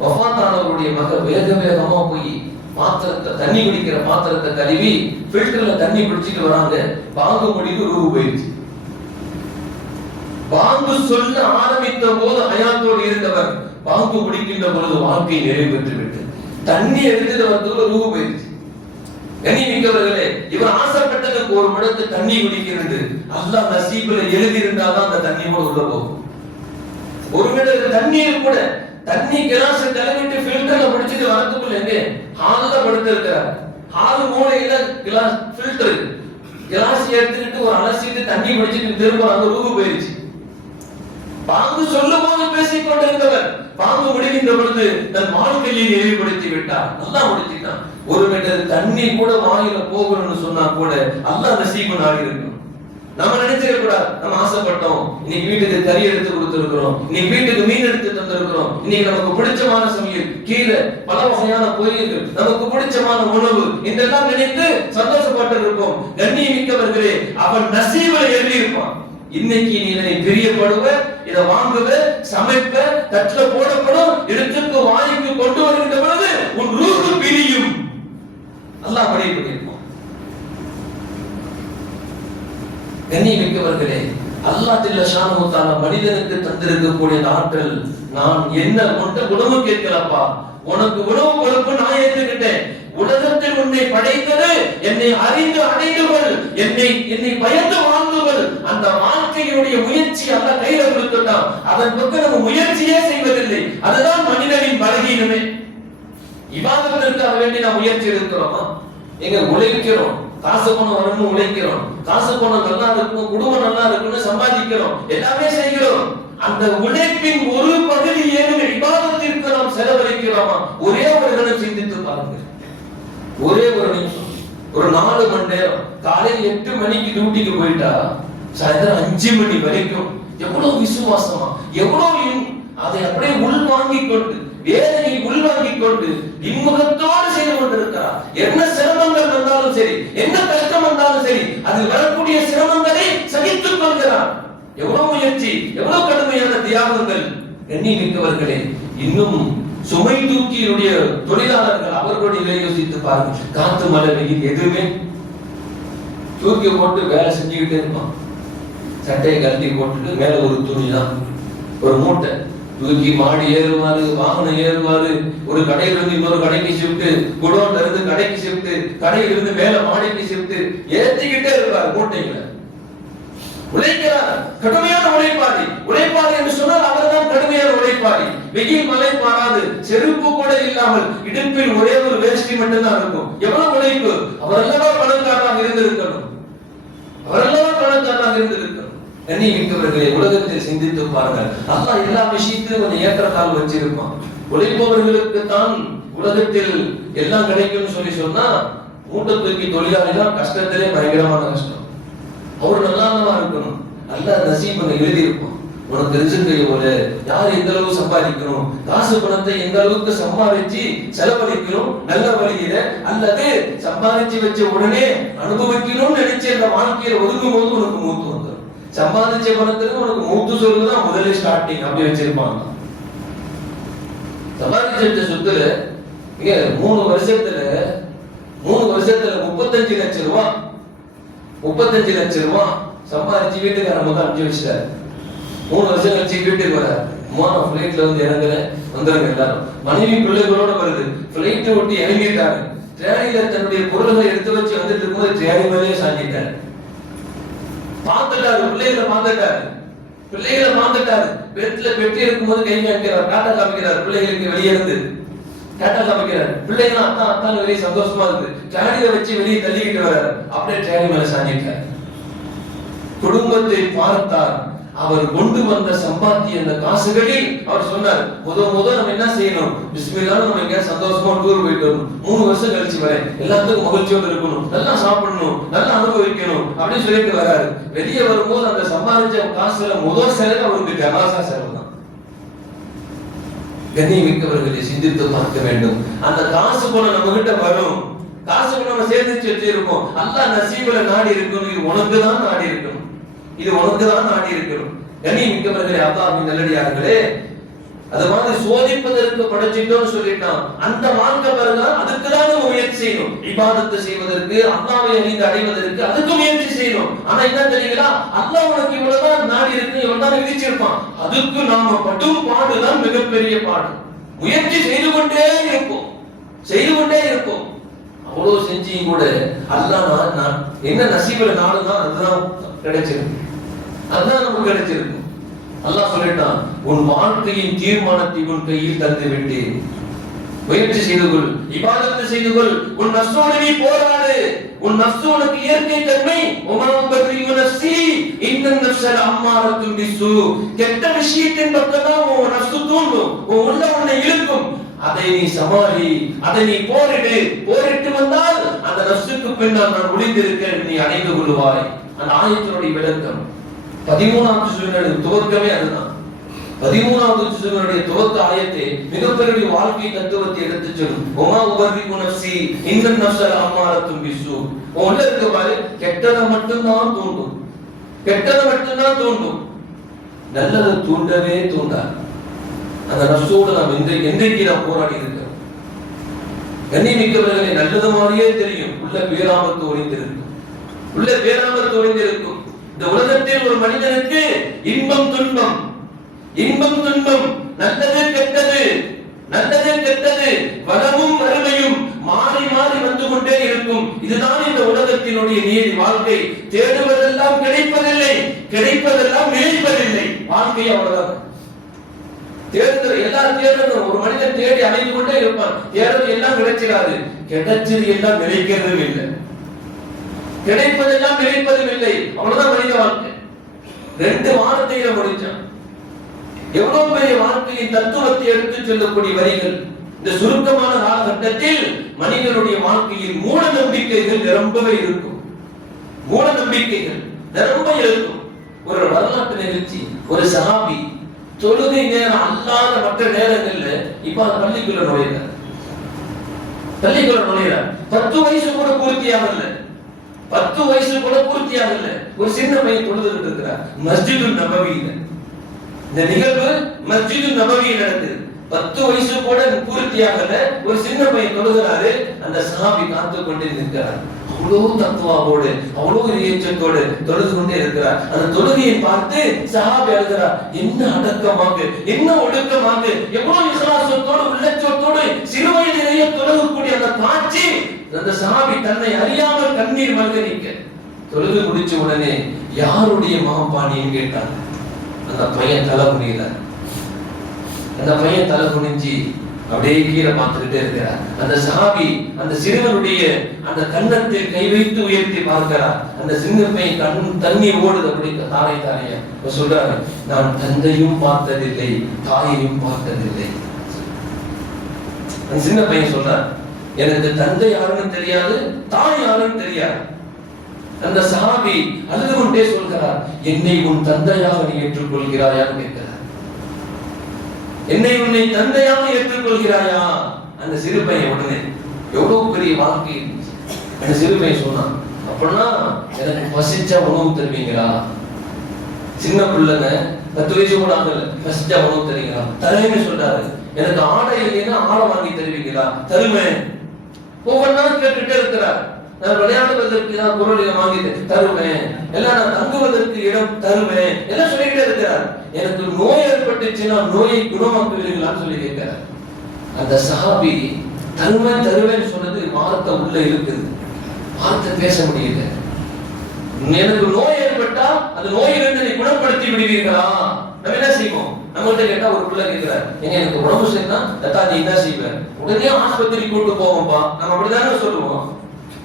வஃபாத்தானவருடைய மக வேக வேகமா போய் பாத்திரத்தை, தண்ணி குடிக்கிற பாத்திரத்தை கழுவி ஃபில்டர்ல தண்ணி பிடிச்சிட்டு வராங்க. பாங்கு முடிவு ரூபு போயிடுச்சு. பாங்கு சொல்ல ஆரம்பித்த போது ஹயாத்தோடு இருந்தவர் பாங்கு குடிக்கின்ற பொழுது வாழ்க்கை நிறைவு பெற்று விட்டு தண்ணி எடுத்துட்டு வந்து ரூபு போயிடுச்சு. கண்ணியமிக்கவர்களே, இவர் ஆசைப்பட்டதுக்கு ஒரு மடத்து தண்ணி குடிக்கிறது அல்லாஹ் நசீபுல எழுதி இருந்தாதான் அந்த தண்ணியோட உள்ள போகும். ஒரு மீட்டர் தண்ணீர் கூட, தண்ணி கிளாஸ் கிளம்பிட்டு ஃபில்டர்ல பிடிச்சிட்டு வரதுக்குள்ள எங்க ஹால்ல படுத்திருக்கிறார். ஹால் மூலையில கிளாஸ் ஃபில்டர், கிளாஸ் எடுத்துக்கிட்டு ஒரு அலசிட்டு தண்ணி பிடிச்சிட்டு திரும்ப அந்த ரூபு போயிடுச்சு. பாங்கு சொல்லும் போது பேசிக் கொண்டிருந்தவர் பாங்கு முடிகின்ற பொழுது தன் வாழ்க்கையை நிறைவுபடுத்தி விட்டார். நல்லா முடிச்சிட்டான். ஒரு மீட்டர் தண்ணி கூட வாயில போகணும்னு சொன்னா கூட அல்லாஹ் நசீபு நாடி இருக்கும். நம்ம நினைச்சிட கூடாது, நம்ம ஆசைப்பட்டோம், இன்னைக்கு வீட்டுக்கு கறி எடுத்து கொடுத்திருக்கிறோம், இன்னைக்கு வீட்டுக்கு மீன் எடுத்து தந்திருக்கிறோம், இன்னைக்கு நமக்கு பிடிச்சமான சமையல், கீரை, பல வகையான பொரியல்கள், நமக்கு பிடிச்சமான உணவு இதெல்லாம் நினைத்து சந்தோஷப்பட்டு இருப்போம். கண்ணியமிக்கவர்களே, அவன் நசீபை எழுதி இருப்பான். இன்னைக்கு நீ இதனை பிரியப்படுவ, இதை வாங்குவ, சமைப்ப, தட்டுல போடப்படும், இடத்துக்கு வாய்க்கு கொண்டு வருகின்ற பொழுது உன் ரூஹு பிரியும். அல்லாஹ் முடிவு பண்ணியிருப்பான். கண்ணியமிக்கவர்களே, அல்லாஹ் ஜல்ல ஷானஹு தஆலா மனிதனுக்கு தந்திருக்கக்கூடிய ஆற்றல், நான் என்ன உன்கிட்ட உணவு கேட்கலப்பா, உனக்கு உணவு கொடுப்பு நான் ஏற்றுக்கிட்டேன். உலகத்தில் உன்னை படைத்தது என்னை அறிந்து அடைந்துகள், என்னை பயந்து வாழ்ந்துகள். அந்த வாழ்க்கையுடைய முயற்சி அல்லாஹ் கையில கொடுத்துட்டான். அதன் பக்கம் நம்ம முயற்சியே செய்வதில்லை. அதுதான் மனிதனின் பலகீனமே. இபாதத்திற்காக வேண்டி நாம் முயற்சி எடுக்கிறோமா? எங்க உழைக்கிறோம், காசு பணம் வரணும் உழைக்கிறோம், காசு பணம் நல்லா இருக்கணும், குடும்பம் நல்லா இருக்கணும் சம்பாதிக்கிறோம், எல்லாமே செய்கிறோம். அந்த உழைப்பின் ஒரு பகுதி ஏனும் இபாதத்திற்கு நாம் செலவழிக்கிறோமா? ஒரே ஒரு கணம் சிந்தித்து பாருங்க. ஒரே ஒரு நிமிஷம், ஒரு 4 மணி நேரம், காலையில் 8 மணிக்கு டியூட்டிக்கு போயிட்டா சாயந்தரம் 5 மணி வரைக்கும் எவ்வளவு விசுவாசமா, எவ்வளவு அதை அப்படியே உள்வாங்கிக் கொண்டு, வேதனை உள்வாங்கிக் கொண்டு இன்முகத்தோடு செய்து கொண்டிருக்கிறார். என்ன சிரமங்கள் வந்தாலும் சரி, என்ன கஷ்டம் வந்தாலும் சரி, அதில் வரக்கூடிய சிரமங்களை சகித்துக் கொள்கிறார். எவ்வளவு முயற்சி, எவ்வளவு கடுமையான தியாகங்கள். எண்ணிமிக்கவர்களே, இன்னும் சுமை தூக்கியுடைய தொழிலாளர்கள் அவர்களுடைய யோசித்து பாருங்கள். காத்து மழை வெயில் எதுவுமே தூக்கி போட்டு வேலை செஞ்சுக்கிட்டே இருப்பான். சட்டையை கழட்டி போட்டுட்டு மேல ஒரு துணி தான், ஒரு மூட்டை தூக்கி மாடி ஏறுவாரு, வாகனம் ஏறுவாரு, ஒரு கடையில இருந்து இன்னொரு கடைக்கு ஷிஃப்ட், குடோன்ல இருந்து கடைக்கு ஷிஃப்ட், கடையில இருந்து மேல மாடிக்கு ஷிஃப்ட், ஏத்திக்கிட்டே இருப்பாரு மூட்டைகளை. உழைக்கிறார், கடுமையான உழைப்பாளி. உழைப்பாளி என்று சொன்னால் அவர்தான் கடுமையான உழைப்பாளி. வெயில் மழை பாராது, செருப்பு கூட இல்லாமல் இடுப்பில் ஒரே ஒரு வேஷ்டி மட்டும்தான் இருக்கும். எவ்வளவு உழைப்பு! அவரெல்லவா பணக்காரராக இருந்திருக்கணும், அவரெல்லவா பணக்காரராக இருந்திருக்கணும். கண்ணியமிக்கவர்களே, உலகத்தில் சிந்தித்து பாருங்கள். அல்லாஹ் எல்லா விஷயத்திலும் கொஞ்சம் ஏற்றத்தால் வச்சிருப்பான். உழைப்பவர்களுக்கு தான் உலகத்தில் எல்லாம் கிடைக்கும் சொல்லி சொன்னா, மூட்டை தூக்கி தொழிலாளிதான் கஷ்டத்திலே பயங்கரமான கஷ்டம். அவர் நல்லாதான் இருக்கணும், நல்ல நசீப் எழுதி இருப்போம். உனக்கு ரிஸ்க் எவ்வளவு, யார் எந்த அளவு சம்பாதிக்கணும், காசு பணத்தை எந்த அளவுக்கு சம்பாதிச்சு செலவழிக்கணும் நல்ல வழியில, அல்லது சம்பாதிச்சு வச்ச உடனே அனுபவிக்கணும்னு நினைச்ச அந்த வாழ்க்கையில ஒதுக்கும் போது உனக்கு மூத்து வந்துடும். சம்பாதிச்ச பணத்துக்கு உனக்கு மூத்து சொல்லுதான் முதலே ஸ்டார்டிங் அப்படி வச்சிருப்பாங்க. சம்பாதிச்ச சொத்துல 3 வருஷத்துல 35 லட்சம் ரூபாய் 35 லட்சம் ரூபாய் சம்பாதிச்சு வீட்டுக்கார முதல் அனுப்பிச்சு வச்சுட்டாரு. 3 வருஷம் கழிச்சு வீட்டுக்கு வர, நான் பிளைட்ல வந்து இறங்குறேன், வந்துருங்க எல்லாரும். மனைவி பிள்ளைகளோட வருது, பிளைட் விட்டு இறங்கிட்டாரு. ட்ரெயினில தன்னுடைய பொருள்களை எடுத்து வச்சு வந்துட்டு இருக்கும்போது ட்ரெயின் மேலேயே சாஞ்சிட்டாரு. பார்த்துட்டாரு, பிள்ளைகளை பார்த்துட்டாரு. பெட்ல பெட்டி இருக்கும்போது கை காமிக்கிறார், டாட்டா காமிக்கிறார், பிள்ளைகளுக்கு வெளியே இருந்து டாட்டா காமிக்கிறார். பிள்ளைகள் அத்தான் வெளியே சந்தோஷமா இருக்கு. ட்ரெயினில வச்சு வெளியே தள்ளிக்கிட்டு வர்றாரு. அப்படியே ட்ரெயின் மேல சாஞ்சிட்டார். குடும்பத்தை பார்த்தார். அவர் கொண்டு வந்த சம்பாத்திய அந்த காசுகளில் அவர் சொன்னார், முதல் நம்ம என்ன செய்யணும், பிஸ்மில்லாஹ், நம்ம எங்க சந்தோஷமா டூர் போயிட்டு வரணும், 3 வருஷம் கழிச்சு வரேன், எல்லாத்துக்கும் மகிழ்ச்சியோட இருக்கணும், நல்லா சாப்பிடணும், நல்லா அனுபவிக்கணும் அப்படின்னு சொல்லிட்டு வராரு. வெளியே வரும்போது அந்த சம்பாதிச்ச காசுல முதல் செலவு அவருக்கு ஜனாசா செலவு தான். கண்ணியமிக்கவர்களை சிந்தித்து பார்க்க வேண்டும். அந்த காசு பணம் நம்ம கிட்ட வரும், காசு பணம் நம்ம சேர்த்து வச்சிருக்கோம். அல்லாஹ் நசீபுல நாடி இருக்கணும், இது உனக்கு தான் நாடி இருக்கணும், இது உனக்கு தான் நாடி இருக்கணும். கண்ணியமிக்கவர்களே, அல்லாஹ்வின் நல்லடியார்களே, அது மாதிரி சோதிப்பதற்கு படைச்சிட்டோம்னு சொல்லிட்டான். அந்த வாழ்க்கை பாருங்க, அதுக்கு தான் நம்ம முயற்சி செய்யணும். இபாதத்து செய்வதற்கு, அல்லாஹ்வை அறிந்து அடைவதற்கு அதுக்கு முயற்சி செய்யணும். ஆனா என்ன தெரியுங்களா, அல்லாஹ் உனக்கு இவ்வளவுதான் நாடி இருக்கு, இவ்வளவுதான் விதிச்சிருப்பான். அதுக்கு நாம படும் பாடுதான் மிகப்பெரிய பாடு. முயற்சி செய்து கொண்டே இருப்போம். அவ்வளவு செஞ்சியும் கூட அல்லாஹ் நான் என்ன நசீபுல நாடுதான் அதுதான் கிடைச்சிருக்கு, அதுதான் நமக்கு கிடைச்சிருக்கு. அல்லாஹ் சொல்லிட்டான், உன் வாழ்க்கையின் தீர்மானத்தை உன் கையில் தந்து விட்டேன், முயற்சி செய்து கொள், இபாதத்து செய்து கொள், உன் நஃப்ஸோடு நீ போராடு. உன் நஃப்ஸ் உனக்கு இயற்கை தன்மை, உமரபரியு நஃப்ஸி இன்னன் நஃப்ஸல அம்மாரத்தும் பிஸ்ஸூ, கெட்ட விஷயத்தின் பக்கம் தான் உன் நஃப்ஸ் தூண்டும், உன் உள்ள உன்னை இழுக்கும். அதை நீ சமாளி, அதை நீ போரிட்டு வந்தால் அந்த நஃப்ஸுக்கு பின்னால் நான் ஒளிந்திருக்கிறேன், நீ அடைந்து கொள்வாய். அந்த ஆயத்தினுடைய விளக்கம் 13வது சூரனுடைய துவக்கமே அதுதான். 13வது சூரனுடைய துவக்க ஆயத்தை மிகப்பெரிய வாழ்க்கை தத்துவத்தை எடுத்து சொல்லும். உமா உபர்ரிகு நஃப்ஸி இன்னன் நஃப்ஸல அம்மாரத்தும் பிஸ்ஸூ, உள்ள இருக்க பாரு, கெட்டதை மட்டும்தான் தூண்டும், நல்லதை தூண்டவே தூண்டாது. அந்த நஃப்ஸோடு நாம் இன்றைக்கு நாம் போராடி இருக்கிறோம். கண்ணியமிக்கவர்களை, நல்லது மாதிரியே தெரியும், உள்ள பேராபத்து ஒளிந்திருக்கும். இந்த உலகத்தில் ஒரு மனிதனுக்கு இன்பம் துன்பம், நல்லது கெட்டது, வளமும் வறுமையும் மாறி மாறி வந்து கொண்டே இருக்கும். இதுதான் இந்த உலகத்தினுடைய நீதி. வாழ்க்கை தேடுவதெல்லாம் கிடைப்பதில்லை, கிடைப்பதெல்லாம் நிலைப்பதில்லை. வாழ்க்கை அவ்வளவுதான். எல்லாரும் தேடணும். ஒரு மனிதன் தேடி அடைந்து கொண்டே இருப்பான். தேடுறது எல்லாம் கிடைச்சிடாது, கிடைச்சது எல்லாம் நிலைக்கிறதும் இல்லை, கிடைப்பதெல்லாம் நிலைப்பதும் இல்லை. அவ்வளவுதான் மனித வாழ்க்கை. 2 வாரத்தையில முடிச்சான். எவ்வளவு பெரிய வாழ்க்கையின் தத்துவத்தை எடுத்து சொல்லக்கூடிய வரிகள். இந்த சுருக்கமான காலகட்டத்தில் மனிதனுடைய வாழ்க்கையில் மூட நம்பிக்கைகள் நிரம்பவே இருக்கும். ஒரு வரலாற்று நிகழ்ச்சி, ஒரு சஹாபி தொழுகை நேரம் அல்லாத மற்ற நேரங்கள்ல இப்ப பள்ளிக்குள்ள நுழைகிறார். 10 வயசு கூட பூர்த்தியாகல. ஒரு சின்ன பையன் தொழுதுகிட்டு இருக்கிறார் மஸ்ஜிதுல் நபவியில. இந்த நிகழ்வு மஸ்ஜிதுல் நபவியில் நடக்குது. 10 வயசு கூட பூர்த்தியாகல, ஒரு சின்ன பையன் தொழுகிறாரு. அந்த சஹாபி காத்து கொண்டு நிற்கிறார். அவ்வளவு தத்துவாவோடு அவ்வளவு இயக்கத்தோடு தொழுது கொண்டே இருக்கிறார். அந்த தொழுகையை பார்த்து சஹாபி அழுகிறார். என்ன அடக்கமாக, என்ன ஒடுக்கமாக, எவ்வளவு இஹ்லாஸத்தோடு உள்ளச்சத்தோடு சிறு வயதிலேயே தொழுகக்கூடிய அந்த காட்சி. அந்த சஹாபி தன்னை அறியாமல் கண்ணீர் மல்க நிற்க தொழுது முடிச்ச உடனே யாருடைய மகப்பாணின்னு கேட்டாங்க. அந்த பையன் தலை குனியல. அந்த பையன் தலை குனிஞ்சி அப்படியே கீழே பார்த்துக்கிட்டே இருக்கிறார். அந்த சஹாபி அந்த சிறுவனுடைய அந்த கன்னத்தில் கை வைத்து உயர்த்தி பார்க்கிறார். அந்த சின்ன பையன் கண் தண்ணீர் ஓடுது. அப்படி தாரை தாரைய சொல்றாரு, நான் தந்தையும் பார்த்ததில்லை, தாயையும் பார்த்ததில்லை. அந்த சின்ன பையன் சொல்றார், எனக்கு தந்தை யாருன்னு தெரியாது, தாய் யாருன்னு தெரியாது. அந்த சஹாபி அழுது கொண்டே சொல்கிறார், என்னை உன் தந்தையாக நீ ஏற்றுக்கொள்கிறாயான்னு கேட்கிறார். என்னை உன்னை தந்தையாக ஏற்றுக்கொள்கிறாயா? அந்த சிறு பையன் உடனே எவ்வளவு பெரிய வாழ்க்கை. அந்த சிறு பையன் சொன்னான், அப்படின்னா எனக்கு பசிச்சா உணவு தருவீங்களா? சின்ன பிள்ளைங்க 10 வயசு கூட ஆகல, பசிச்சா உணவு தருவீங்களா? தருவேன்னு சொல்றாரு. எனக்கு ஆடை இல்லைன்னா ஆடை வாங்கி தருவீங்களா? தருவேன். ஒவ்வொன்றா கேட்டுட்டே இருக்கிறார். நான் விளையாடுவதற்கு நான் பொருள் வாங்கி தருவேன், எல்லாம் நான் தங்குவதற்கு இடம் தருவேன், எல்லாம் சொல்லிக்கிட்டே இருக்கிறார். எனக்கு நோய் ஏற்பட்டுச்சுன்னா நோயை குணமாக்குவீர்களான்னு சொல்லி கேட்கிறார். அந்த சஹாபி தருவேன் தருவேன் சொன்னது வார்த்தை உள்ள இருக்குது, வார்த்தை பேச முடியல. எனக்கு நோய் ஏற்பட்டா அந்த நோயிலிருந்து நீ குணப்படுத்தி விடுவீர்களா? நம்ம என்ன செய்வோம்? நம்மகிட்ட கேட்டா ஒரு பிள்ளை கேட்கிறார், எங்க எனக்கு உடம்பு சரினா தத்தா நீ என்ன செய்வ? உடனே ஆஸ்பத்திரி கூட்டு போவோம்பா. நம்ம அப்படிதானே சொல்லுவோம்.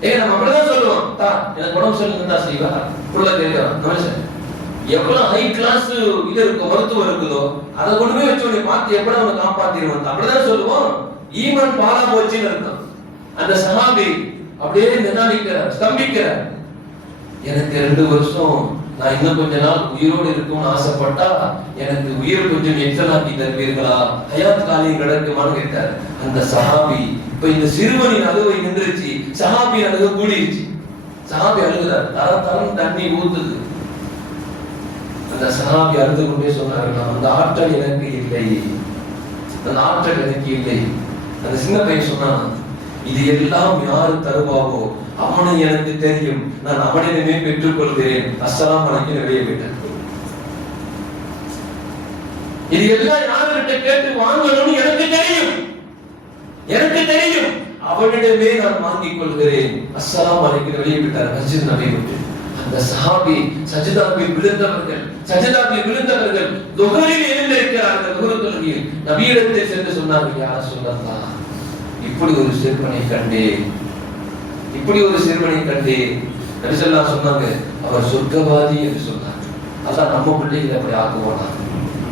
ஏங்க நம்ம அப்படிதான் சொல்லுவோம், தா எனக்கு உடம்பு சரியில்லை செய்வா. பிள்ளை கேட்கிறான், மனுஷன் எவ்வளவு ஹை கிளாஸ் இது இருக்கும், மருத்துவம் இருக்குதோ அதை கொண்டு போய் வச்சு உன்னை பார்த்து எப்படி அவனை காப்பாத்திடுவோம் அப்படிதான் சொல்லுவோம். ஈமான் பாலா போச்சுன்னு இருக்கும். அந்த சஹாபி அப்படியே நிதானிக்கிறார், ஸ்தம்பிக்கிறார். எனக்கு 2 வருஷம் நான் இன்னும் கொஞ்ச நாள் உயிரோடு இருக்கும்னு ஆசைப்பட்டா எனக்கு உயிர் கொஞ்சம் எச்சலாக்கி தருவீர்களா? ஹயாத் காலியம் கிடக்குமான்னு கேட்டார். அந்த சஹாபி இப்ப இந்த சிறுவனின் அழுவை நின்றுச்சு, சஹாபியின் அழுகை கூடிருச்சு. சஹாபி அழுகிறார், தரம் தண்ணி ஊத்துது. அந்த சஹாபி அழுது கொண்டே சொன்னார்கள், அந்த ஆற்றல் எனக்கு இல்லை, அந்த ஆற்றல் எனக்கு இல்லை. அந்த சின்ன பையன் சொன்னான், இது எல்லாம் யாரு தருவாவோ அவனை எனக்கு தெரியும், நான் அவனிடமே பெற்றுக் கொள்கிறேன். அஸ்ஸலாமு அலைக்கும் வெளியே போயிட்டேன். இது எல்லாம் யாருகிட்ட கேட்டு வாங்கணும்னு எனக்கு தெரியும், எனக்கு தெரியும், அவனிடமே நான் வாங்கிக் கொள்கிறேன். அஸ்ஸலாமு அலைக்கும் வெளியே போயிட்டார். மஸ்ஜித் நபி விட்டு அந்த சஹாபி சஜ்தாவில் விழுந்தவர்கள் துஹரில் எழுந்திருக்கிறார்கள். துஹர் தொழுகையில் நபியிடத்தில் சென்று சொன்னார்கள், யா ரசூலல்லாஹ், இப்படி ஒரு சிறுவனை கண்டேன், இப்படி ஒரு சிறுவனை கண்டேன். நபி ஸல்லல்லாஹு சொன்னாங்க, அவர் சொர்க்கவாதி என்று சொன்னார். அதான் நம்ம பிள்ளைகளை அப்படி ஆக்குவானா?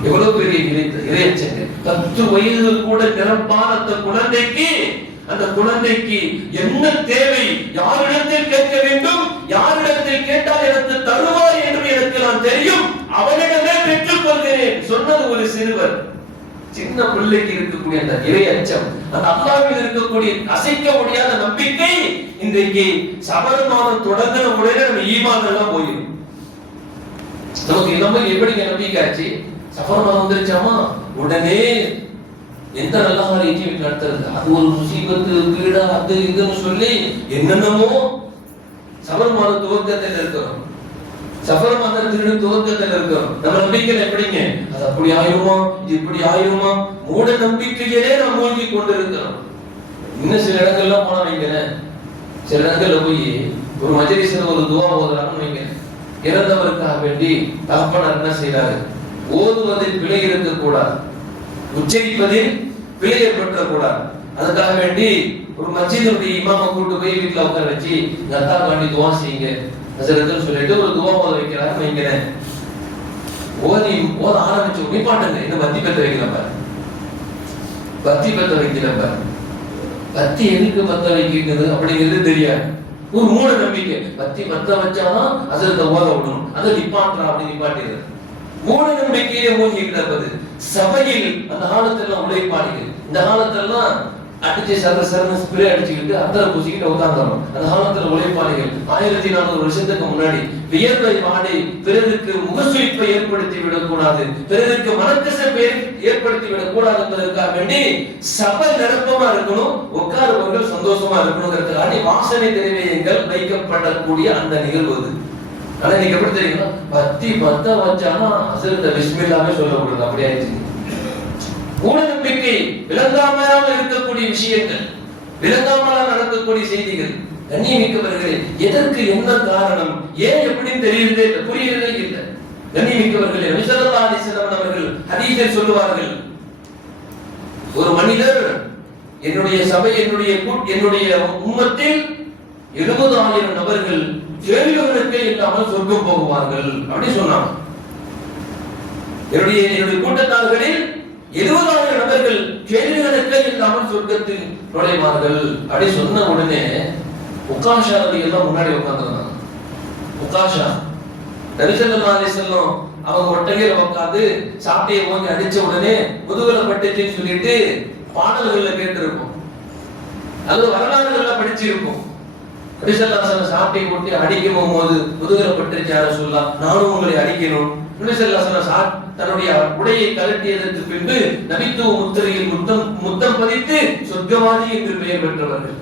எவ்வளவு பெரிய இறைச்சங்க. 10 வயது கூட நிரப்பான அந்த குழந்தைக்கு என்ன தேவை, யாரிடத்தில் கேட்க வேண்டும், யாரிடத்தில் கேட்டால் எனக்கு தருவார் என்று எனக்கு நான் தெரியும், அவனிடமே பெற்றுக் கொள்கிறேன் சொன்னது ஒரு சிறுவர். சின்ன பிள்ளைக்கு இருக்கக்கூடிய அந்த இறை அச்சம், அந்த அல்லாஹ்வில் இருக்கக்கூடிய அசைக்க முடியாத நம்பிக்கை இன்றைக்கு சபர் மாதம் தொடங்கின உடனே நம்ம ஈமான் எல்லாம் போயிடும். நமக்கு நம்ம எப்படி நம்பிக்கை ஆச்சு? சபர் மாதம் வந்துருச்சாமா உடனே எந்த நல்ல காரியத்தையும் நடத்துறது, அது ஒரு முசீபத்து கீழா அது இதுன்னு சொல்லி என்னென்னமோ சபர் மாத துவக்கத்தில் இருக்கிறோம். சபர் மாதத்தின் துவக்கத்தில் இருக்கிறோம். நம்ம நம்பிக்கை எப்படிங்க? அது அப்படி ஆயுமா, இது இப்படி ஆயுமா, மூட நம்பிக்கையிலே நாம் மூழ்கி கொண்டிருக்கிறோம். இன்னும் சில இடங்கள்ல போனா வைக்கிறேன், சில இடங்கள்ல போய் ஒரு மஜ்லிஸ்ல ஒரு துவா ஓதுறாங்கன்னு வைக்கிறேன். இறந்தவருக்காக வேண்டி தகப்பனார் என்ன செய்யறாரு? ஓதுவதில் பிழை இருக்கக்கூடாது, உச்சரிப்பதில் பிழை ஏற்பட்டக்கூடாது. அதுக்காக வேண்டி ஒரு மஸ்ஜிதுடைய இமாமை கூட்டு போய் வீட்டுல உட்கார வச்சு அத்தா காண்டி துவா செய்யுங்க ஹஸரத்துன்னு சொல்லிட்டு ஒரு துவா ஓத வைக்கிறாரு வைக்கிறேன். ஓத ஆரம்பிச்சு நிப்பாட்டுங்க, என்ன பத்தி பத்த வைக்கிறப்ப, பத்தி பத்த வைக்கிறப்ப, பத்தி எதுக்கு பத்த வைக்கிறது அப்படிங்கிறது தெரியாது. ஒரு மூட நம்பிக்கை, பத்தி பத்த வச்சாதான் ஹஸரத்தை ஓத விடணும், அதை நிப்பாட்டுறா அப்படி நிப்பாட்டிடுறது. மூட நம்பிக்கையே மூழ்கி கிடப்பது. சபையில் அந்த காலத்துல உழைப்பாளிகள், இந்த காலத்துல அடிச்சு சரசரன்னு ஸ்ப்ரே அடிச்சுக்கிட்டு அத்தரை பூசிக்கிட்டு உட்கார்ந்தோம். அந்த காலத்துல உழைப்பாளிகள் 1400 வருஷத்துக்கு முன்னாடி வியர்வை வாடை பிறருக்கு முகசுழிப்பை ஏற்படுத்தி விடக்கூடாது, பிறருக்கு மனக்கசப்பை ஏற்படுத்தி விடக்கூடாது என்பதற்காக வேண்டி சபை நிரப்பமா இருக்கணும், உட்காருவர்கள் சந்தோஷமா இருக்கணுங்கிறதுக்காண்டி வாசனை திரவியங்கள் வைக்கப்படக்கூடிய அந்த நிகழ்வு அது. ஆனா நீங்க எப்படி தெரியுங்களா, பத்தி பத்த வச்சானா அசல் பிஸ்மில்லாமே சொல்லக்கூடாது, அப்படி ஆயிடுச்சு. மூட நம்பிக்கை, விளங்காமல் இருக்கக்கூடிய விஷயங்கள், விளங்காமல் நடக்கக்கூடிய செய்திகள். கண்ணியமிக்கவர்களே, எதற்கு என்ன காரணம், ஏன் எப்படின்னு தெரியறதே இல்லை, புரியறதே இல்லை. கண்ணியமிக்கவர்களே, நபி ஸல்லல்லாஹு அலைஹி வஸல்லம் அவர்கள் ஹதீஸில் சொல்லுவார்கள், ஒரு மனிதர் என்னுடைய சபை, என்னுடைய உம்மத்தில் 70,000 நபர்கள் கேள்விகளுக்கே இல்லாமல் சொர்க்கம் போகுவார்கள் அப்படி சொன்னாங்க. என்னுடைய கூட்டத்தார்களில் 70,000 நபர்கள் கேள்விகளுக்கே இல்லாமல் சொர்க்கத்தில் நுழைவார்கள் அப்படி சொன்ன உடனே உக்காஷா எல்லாம் முன்னாடி உட்கார்ந்துருந்தாங்க. உக்காஷா நபி ஸல்லல்லாஹு அலைஹி வஸல்லம் அவங்க ஒட்டகையில உட்கார்ந்து சாப்பிட்டே ஓங்கி அடிச்ச உடனே முதுகுல பட்டுச்சுன்னு சொல்லிட்டு பாடல்கள்ல கேட்டிருப்போம், அல்லது வரலாறுகள்ல படிச்சிருப்போம். நபி ஸல்லல்லாஹு அலைஹி வஸல்லம் சாப்பிட்டே போட்டு அடிக்கும் போது முதுகுல பட்டுச்சு, யார சொல்லலாம் நானும் உங்களை அடிக்கணும். நபி ஸல்லல்லாஹு அலைஹி வஸல்லம் தன்னுடைய உடையை கழட்டியதற்கு பின்பு நபித்துவ முத்திரையில் முத்தம் பதித்து சொர்க்கவாதி என்று பெயர் பெற்றவர்கள்,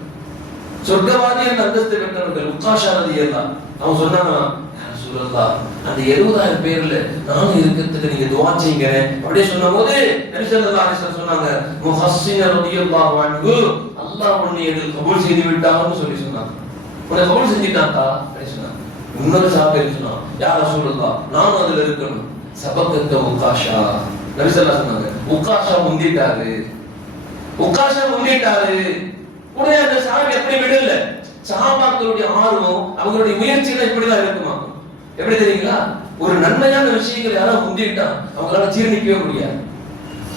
சொர்க்கவாதி என்ற அந்தஸ்து பெற்றவர்கள் உக்காஷா ரலியல்லாஹு. அவங்க சொன்னாங்க, அந்த 70,000 பேர்ல நானும் இருக்கிறதுக்கு நீங்க துஆ செய்யுங்க அப்படியே சொன்னபோது நபி ஸல்லல்லாஹு அலைஹி வஸல்லம் சொன்னாங்க, முஹஸ்ஸின் ரலியல்லாஹு அன்ஹு, அல்லாஹ் உன்னை இதில் கபூல் செய்து விட்டான்னு சொன்னாங்க. உன்னை கபூல் செஞ்சிட்டாங்கா அப்படி சொன்னாங்க. இன்னொரு சஹாபி சொன்னாங்க, யா ரசூலுல்லாஹ் நானும் அதுல இருக்கணும். சபகத்த உக்காஷா, நபி ஸல்லல்லாஹு அலைஹி சொன்னாங்க, உக்காஷா முந்திட்டாரு, உக்காஷா முந்திட்டாரு. உடனே அந்த சஹாபி எப்படி விடல, சஹாபாக்களுடைய ஆர்வம் அவங்களுடைய முயற்சிகள் இப்படிதான் இருக்குமா, எப்படி தெரியுங்களா, ஒரு நன்மையான விஷயங்கள் யாராவது முந்திட்டா அவங்களால ஜீரணிக்கவே முடியாது.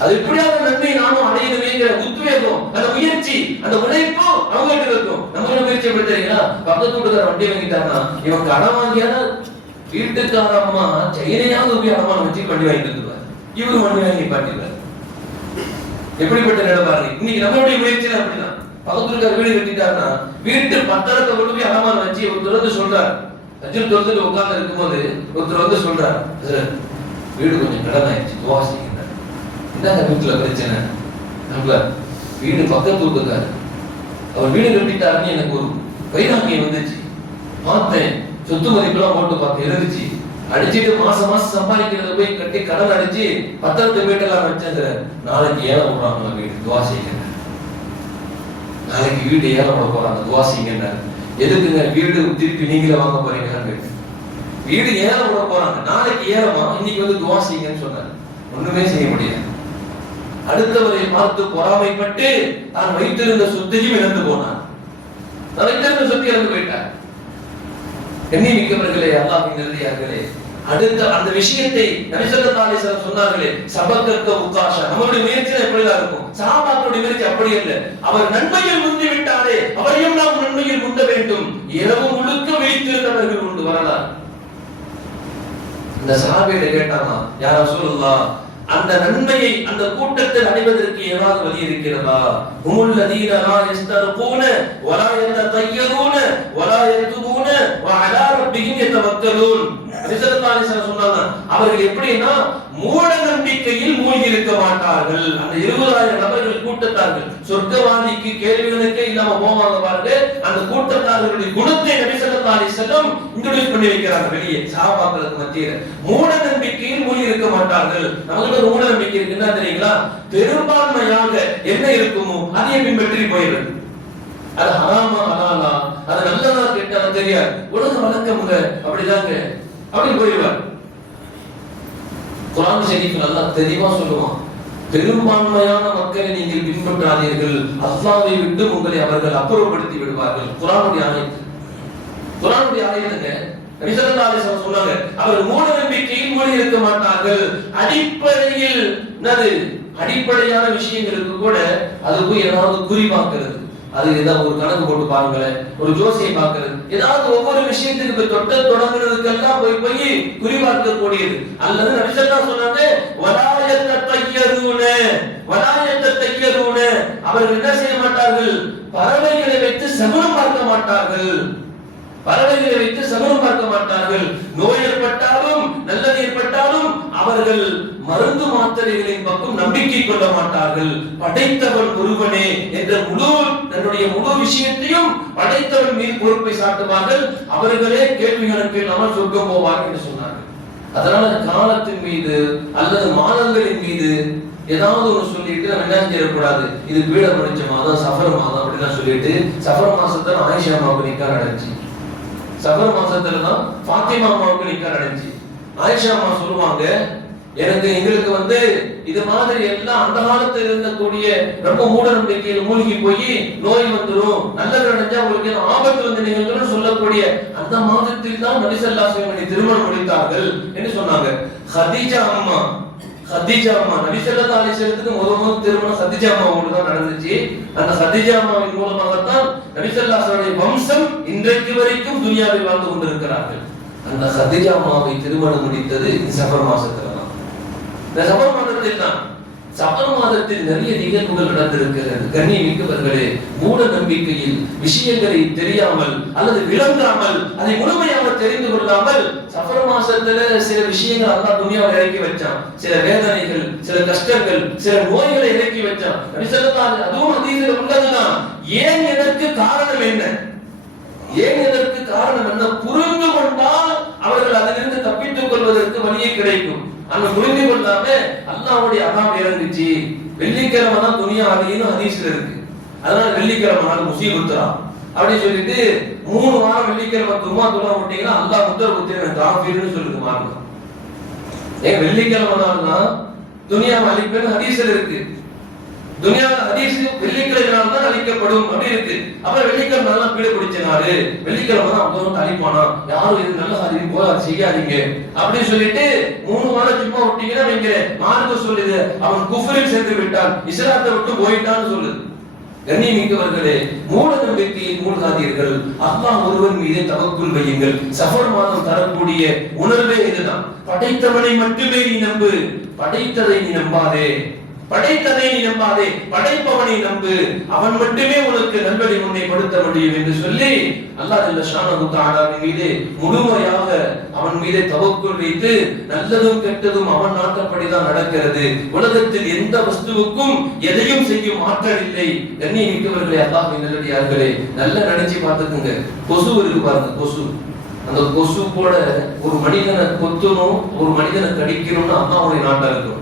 அது எப்படியாவது நன்மை நானும் அடையணுமேங்கிற உத்வேகம், அந்த முயற்சி, அந்த உழைப்பு அவங்ககிட்ட இருக்கும். நம்மளோட முயற்சி எப்படி தெரியுங்களா, பக்கத்து வீட்டுக்கார வண்டி வாங்கிட்டாங்கன்னா இவன் கடன் வாங்கியாத வீட்டுக்கார அம்மா செயினையாவது போய் அடமான வச்சு வண்டி வாங்கிட்டு இருந்துருவார், இவரு வண்டி வாங்கி பாட்டிருவார். எப்படிப்பட்ட நிலை பாருங்க. இன்னைக்கு நம்மளுடைய முயற்சியில அப்படிதான். பக்கத்து வீட்டுக்கார வீடு கட்டிட்டாருன்னா வீட்டு பத்திரத்தை கொண்டு போய் அடமான வச்சு ஒருத்தர் வந்து சொல்றாரு, அஜில் தொழுதுட்டு உட்கார்ந்து இருக்கும்போது ஒருத்தர் வந்து சொல்றாரு, வீடு கொஞ்சம் கடன் ஆயிடுச்சு துவா செய்யுங்க. என்னங்க வீட்டுல பிரச்சனை, நம்ம வீடு பக்கத்து வீட்டுக்காரு அவர் வீடு கட்டிட்டாருன்னு எனக்கு ஒரு வைராக்கியம் வந்துச்சு. பார்த்தேன், சொத்து மதிப்பெல்லாம் போட்டு பார்த்தேன், இருந்துச்சு. அடிச்சுட்டு மாசம் சம்பாதிக்கிறத போய் கட்டி கடன் அடிச்சு பத்திரத்தை வீட்டெல்லாம் வச்சாங்க. நாளைக்கு ஏழை விடுறாங்க, வீடு துவா செய்யுங்க. நாளைக்கு வீடு ஏழை விட போறாங்க, துவா செய்யுங்க. எதுக்குங்க வீடு திருப்பி நீங்களே வாங்க போறீங்க, வீடு ஏழை விட போறாங்க, நாளைக்கு ஏழமா, இன்னைக்கு வந்து துவா செய்யுங்கன்னு சொன்னாங்க. ஒண்ணுமே செய்ய முடியாது. அடுத்தவரை பார்த்து பொறாமைப்பட்டு தான் வைத்திருந்த சொத்தையும் இழந்து போனார். நான் வைத்திருந்த சொத்தை இழந்து போயிட்டார். கண்ணியமிக்கவர்களே, அல்லாஹ்வின் நல்லடியார்களே, அடுத்த அந்த விஷயத்தை நபி ஸல்லல்லாஹு அலைஹி வஸல்லம் சொன்னார்களே, சபகத்த உக்காஷா. நம்மளுடைய முயற்சி எப்படிதான் இருக்கும், சஹாபாக்களுடைய முயற்சி அப்படி அல்ல. அவர் நன்மையில் முந்தி விட்டாரே, அவரையும் நாம் நன்மையில் முந்த வேண்டும். இரவு முழுக்க விழித்திருந்தவர்கள் உண்டு வரலாறு. இந்த சஹாபியிட கேட்டாங்க, யா ரசூலுல்லாஹ், அந்த நன்மையை அந்த கூட்டத்தில் அடைவதற்கு ஏதாவது வழி இருக்கிறதா? ஹுமுல்லதீன லா யஸ்தர்கூன வலா யததய்யரூன வலா யதுபூன வஅலா ரப்பிஹிம் யதவக்கலூன். சொன்னாங்க, அவர்கள் எப்படின்னா மூட நம்பிக்கையில் மூழ்கி இருக்க மாட்டார்கள். அந்த 20,000 நபர்கள் கூட்டத்தார்கள் சொர்க்கவாதிக்கு கேள்விகளுக்கே இல்லாம போவாங்க பாருங்க. அந்த கூட்டத்தார்களுடைய குணத்தை நபி ஸல்லல்லாஹு அலைஹி வஸல்லம் இன்ட்ரோடியூஸ் பண்ணி வைக்கிறாங்க வெளியே சஹாபாக்களுக்கு மத்தியில. மூட நம்பிக்கையில் மூழ்கி இருக்க மாட்டார்கள். நமக்கு மூட நம்பிக்கை இருக்குன்னா தெரியுங்களா, பெரும்பான்மையாக என்ன இருக்குமோ அதையே பின்பற்றி போயிடுறது. அது ஹராமா ஹலாலா, அது நல்லதா கெட்டதா தெரியாது, உலக வழக்கமுங்க அப்படிதாங்க அப்படி போயிடுவார். குர்ஆன் ஷரீஃப்ல அல்லாஹ் தெளிவா சொல்லுவான், பெரும்பான்மையான மக்களை நீங்கள் பின்பற்றாதீர்கள், அல்லாஹ்வை விட்டு உங்களை அவர்கள் அப்புறப்படுத்தி விடுவார்கள். குர்ஆனுடைய ஆயத்து, குர்ஆனுடைய ஆயத்துங்க. நபி ஸல்லல்லாஹு அலைஹி வஸல்லம் சொன்னாங்க, அவர் மூட நம்பிக்கையில் மூழ்கி இருக்க மாட்டார்கள். அடிப்படையில் அடிப்படையான விஷயங்களுக்கு கூட அதுக்கு ஏதாவது குறிப்பாக்குறது, அது ஏதாவது ஒரு கணக்கு போட்டு பாருங்களேன், ஒரு ஜோசியை பார்க்கிறது, ஏதாவது ஒவ்வொரு விஷயத்துக்கு தொட்ட தொடங்குறதுக்கெல்லாம் போய் குறிபார்க்க கூடியது. அல்லது நபி ஸல்லல்லாஹு சொன்னாங்க, வலாயத்தய்யரூன, அவர்கள் என்ன செய்ய மாட்டார்கள், பறவைகளை வைத்து சகுனம் பார்க்க மாட்டார்கள், பறவைகளை வைத்து சகுனம் பார்க்க மாட்டார்கள். நோய் ஏற்பட்டாலும் நல்லது ஏற்பட்டாலும் அவர்கள் மருந்து மாத்திரைகளின் பக்கம் நம்பிக்கை கொள்ள மாட்டார்கள். படைத்தவன் ஒருவனே என்ற தன்னுடைய முழு விஷயத்தையும் படைத்தவன் மீது பொறுப்பை சாட்டுவார்கள். அவர்களே கேள்விகளுக்கு இல்லாமல் சொர்க்கம் போவார்கள் என்று சொன்னார்கள். அதனால காலத்தின் மீது அல்லது மாதங்களின் மீது ஏதாவது ஒன்று சொல்லிட்டு நம்ம என்ன செய்யக்கூடாது, இது பீட முடிச்ச மாதம் சஃபர் மாதம் அப்படின்னு சொல்லிட்டு, சஃபர் மாசத்துல ஆயிஷா அம்மாவுக்கு நிக்கா நடந்துச்சு, சஃபர் மாசத்துல தான் ஃபாத்திமா அம்மாவுக்கு நிக்கா நடந்துச்சு. ஆயிஷா அம்மா சொல்லுவாங்க, எங்களுக்கு இது மாதிரி எல்லாம் அந்த காலத்துல இருந்தக்கூடிய ரொம்ப மூட நம்பிக்கையில் மூழ்கி போய் நோய் வந்துடும், நல்லது நடந்தா உங்களுக்கு ஆபத்து நீங்கள் சொல்லக்கூடிய அந்த மாதத்தில் தான் நபி ஸல்லல்லாஹு அலைஹி வஸல்லம் திருமணம் முடித்தார்கள் என்று சொன்னாங்க. ஹதீஜா அம்மா நபி ஸல்லல்லாஹு அலைஹி வஸல்லத்துக்கு முதல் திருமணம் ஹதீஜா அம்மாவோடு தான் நடந்துச்சு. அந்த ஹதீஜா அம்மாவின் மூலமாகத்தான் நபி ஸல்லல்லாஹு அலைஹி வஸல்லம் வம்சம் இன்றைக்கு வரைக்கும் துனியாவில் வாழ்ந்து கொண்டிருக்கிறார்கள். அந்த ஹதீஜா அம்மாவை திருமணம் முடித்தது சஃபர் மாசத்துல தான். இந்த சஃபர் மாதத்தில் தான், சஃபர் மாதத்தில் நிறைய நிகழ்வுகள் நடந்திருக்கிறது. கண்ணியமிக்கவர்களே, மூட நம்பிக்கையில் விஷயங்களை தெரியாமல் அல்லது விளங்காமல் அதை முழுமையாக தெரிந்து கொள்ளாமல் சஃபர் மாசத்துல சில விஷயங்கள் அல்லாஹ் துனியாவில் இறக்கி வச்சான். சில வேதனைகள், சில கஷ்டங்கள், சில நோய்களை இறக்கி வச்சான். நபி ஸல்லல்லாஹு அலைஹி வஸல்லம் அதுவும் ஹதீஸில் உள்ளதுதான். ஏன் இதற்கு காரணம் என்ன, ஏன் இதற்கு காரணம் என்ன புரிந்து கொண்டால் அவர்கள் அதிலிருந்து தப்பித்துக் கொள்வதற்கு வழியே கிடைக்கும். அந்த புரிந்து கொள்ளாம அல்லாஹ்வுடைய அதாப் இறங்குச்சு, வெள்ளிக்கிழமை தான் துனியா அழின்னு ஹதீஸ்ல இருக்கு, அதனால வெள்ளிக்கிழமை நாள் முசீபத்துரா அப்படின்னு சொல்லிட்டு 3 வாரம் வெள்ளிக்கிழமை தும்மா துலா விட்டீங்கன்னா அல்லாஹ் முத்தர் குத்திரன் காஃபிர்னு சொல்லுது மார்க்கம். ஏன் வெள்ளிக்கிழமை நாள் தான் துனியாவை அழிப்பேன்னு ஹதீஸ்ல இருக்கு. துனியாவில் ஹதீஸ் வெள்ளிக்கிழமை நாள் தான் அழிக்கப்படும் அப்படி இருக்கு. அப்புறம் வெள்ளிக்கிழமை நாள் பீட பிடிச்ச நாள், வெள்ளிக்கிழமை தான் அவங்க அழிப்பானா, யாரும் இது நல்ல ஹதீஸ் போல செய்யாதீங்க அப்படின்னு சொல்லிட்டு 3 வாரம் சும்மா விட்டீங்கன்னா நீங்க மார்க்கம் சொல்லுது அவன் குஃப்ரில் சேர்ந்து விட்டான், இஸ்லாத்தை விட்டு போயிட்டான்னு சொல்லுது. கண்ணியமிக்கவர்களே, மூட நம்பிக்கையில் மூழ்காதீர்கள். அல்லாஹ் ஒருவன் மீது தவக்குல் வையுங்கள். சஃபர் மாதம் தரக்கூடிய உணர்வே இதுதான். படைத்தவனை மட்டுமே நீ நம்பு, படைத்ததை நீ நம்பாதே, படைத்ததை நீ நம்பாதே, படைப்பவனை நம்பு, அவன் மட்டுமே உனக்கு நல்வழி முன்னைப்படுத்த முடியும் என்று சொல்லி அல்லாஹ் ஜல்ல ஷானஹு தஆலாவின் மீது முழுமையாக அவன் மீது தவக்குல் வைத்து நல்லதும் கெட்டதும் அவன் நாட்டப்படிதான் நடக்கிறது. உலகத்தில் எந்த வஸ்துவுக்கும் எதையும் செய்யும் ஆற்றல் இல்லை. கண்ணியமிக்கவர்களே, அல்லாஹ்வின் நல்லடியார்களே, நல்லா நினைச்சு பார்த்துக்குங்க. கொசு இருக்கு பாருங்க, கொசு. அந்த கொசு கூட ஒரு மனிதனை கொத்தணும், ஒரு மனிதனை கடிக்கணும்னு அல்லாஹ்வுடைய நாட்டா இருக்கும்.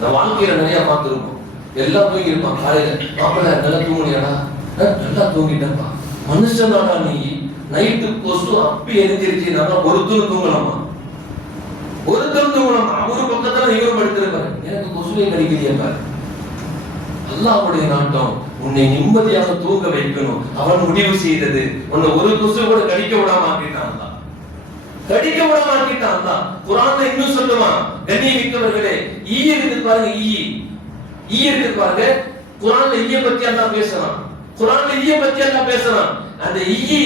நான் வாழ்க்கையில நிறைய பார்த்துருக்கோம். எல்லாம் தூங்கி இருப்பான், காலையில மாப்பிள்ள நல்லா தூங்குனியாடா, நல்லா தூங்கிட்டப்பா, மனுஷனாடா நீ, நைட்டு கொசு அப்பி எரிஞ்சிருச்சு, நல்லா ஒருத்தரும் தூங்கலாமா, ஒருத்தரும் தூங்கலாமா, அவரு பக்கத்துல இவரும் படுத்திருப்பாரு, எனக்கு கொசுவை கடிக்கலையே பாரு. அல்லாஹ்வுடைய நாட்டம் உன்னை நிம்மதியாக தூங்க வைக்கணும். அவன் முடிவு செய்தது. உன்னை ஒரு கொசு கூட கடிக்க விடாம ஆக்கிட்டான், கடிக்க விட மாட்டான். குர்ஆன்ல இன்னும் சொல்லுவான், கண்ணியமிக்கவர்களே, ஈ இருக்கு பாருங்க, ஈ இருக்கு பாருங்க. குர்ஆன்ல ஈய பத்தி அல்லாஹ் பேசுறான், குர்ஆன்ல ஈய பத்தி அல்லாஹ் பேசுறான். அந்த ஈ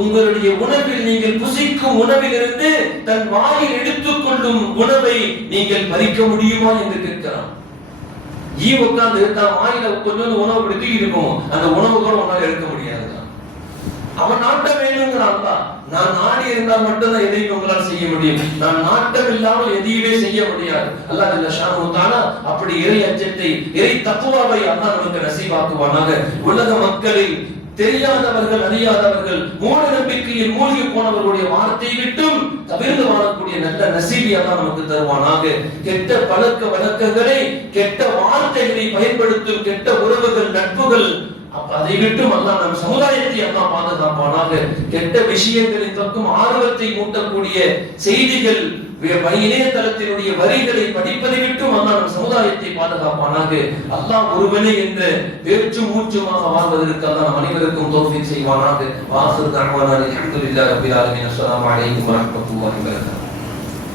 உங்களுடைய உணவில் நீங்கள் புசிக்கும் உணவிலிருந்து தன் வாயில் எடுத்துக்கொள்ளும் உணவை நீங்கள் பறிக்க முடியுமா என்று கேட்கிறான். ஈ உட்கார்ந்து தான் வாயில கொஞ்சம் உணவு பிடித்து இருக்கும், அந்த உணவு கூட உன்னால எடுக்க முடியாது. அவன் நாட்டம் வேணுங்கிறான். நான் நாடி இருந்தால் மட்டும்தான் எதையும் உங்களால் செய்ய முடியும், நான் நாட்டம் இல்லாமல் எதையுமே செய்ய முடியாது. அல்லாஹ் ஜல்ல ஷானஹு தஆலா அப்படி இறை அச்சத்தை, இறை தக்வாவை அல்லாஹ் நமக்கு நசீபாக்குவானாக. உலக மக்களில் தெரியாதவர்கள், அறியாதவர்கள், மூட நம்பிக்கையில் மூழ்கி போனவர்களுடைய வார்த்தை விட்டும் தவிர்த்து வாழக்கூடிய நல்ல நசீபை அல்லாஹ் நமக்கு தருவானாக. கெட்ட பழக்க வழக்கங்களை, கெட்ட வார்த்தைகளை பயன்படுத்தும் கெட்ட உறவுகள், நட்புகள், அதை விட்டும் அல்லாஹ் நம் சமுதாயத்தை அல்லாஹ் பாதுகாப்பானாக. கெட்ட விஷயங்களின் பக்கம் ஆர்வத்தை மூட்டக்கூடிய செய்திகள், இணையதளத்தினுடைய வரிகளை படிப்பதை விட்டும் அல்லாஹ் நம் சமுதாயத்தை பாதுகாப்பானாக. அல்லாஹ் ஒருவனே என்ற பேச்சு மூச்சுமாக வாழ்வதற்கு அல்லாஹ் நம் அனைவருக்கும் தௌஃபீக் செய்வானாக. வாஹிரு தஅவானா அல்ஹம்துலில்லாஹி ரப்பில் ஆலமீன். அஸ்ஸலாமு அலைக்கும் வரஹ்மத்துல்லாஹி வபரகாத்துஹு.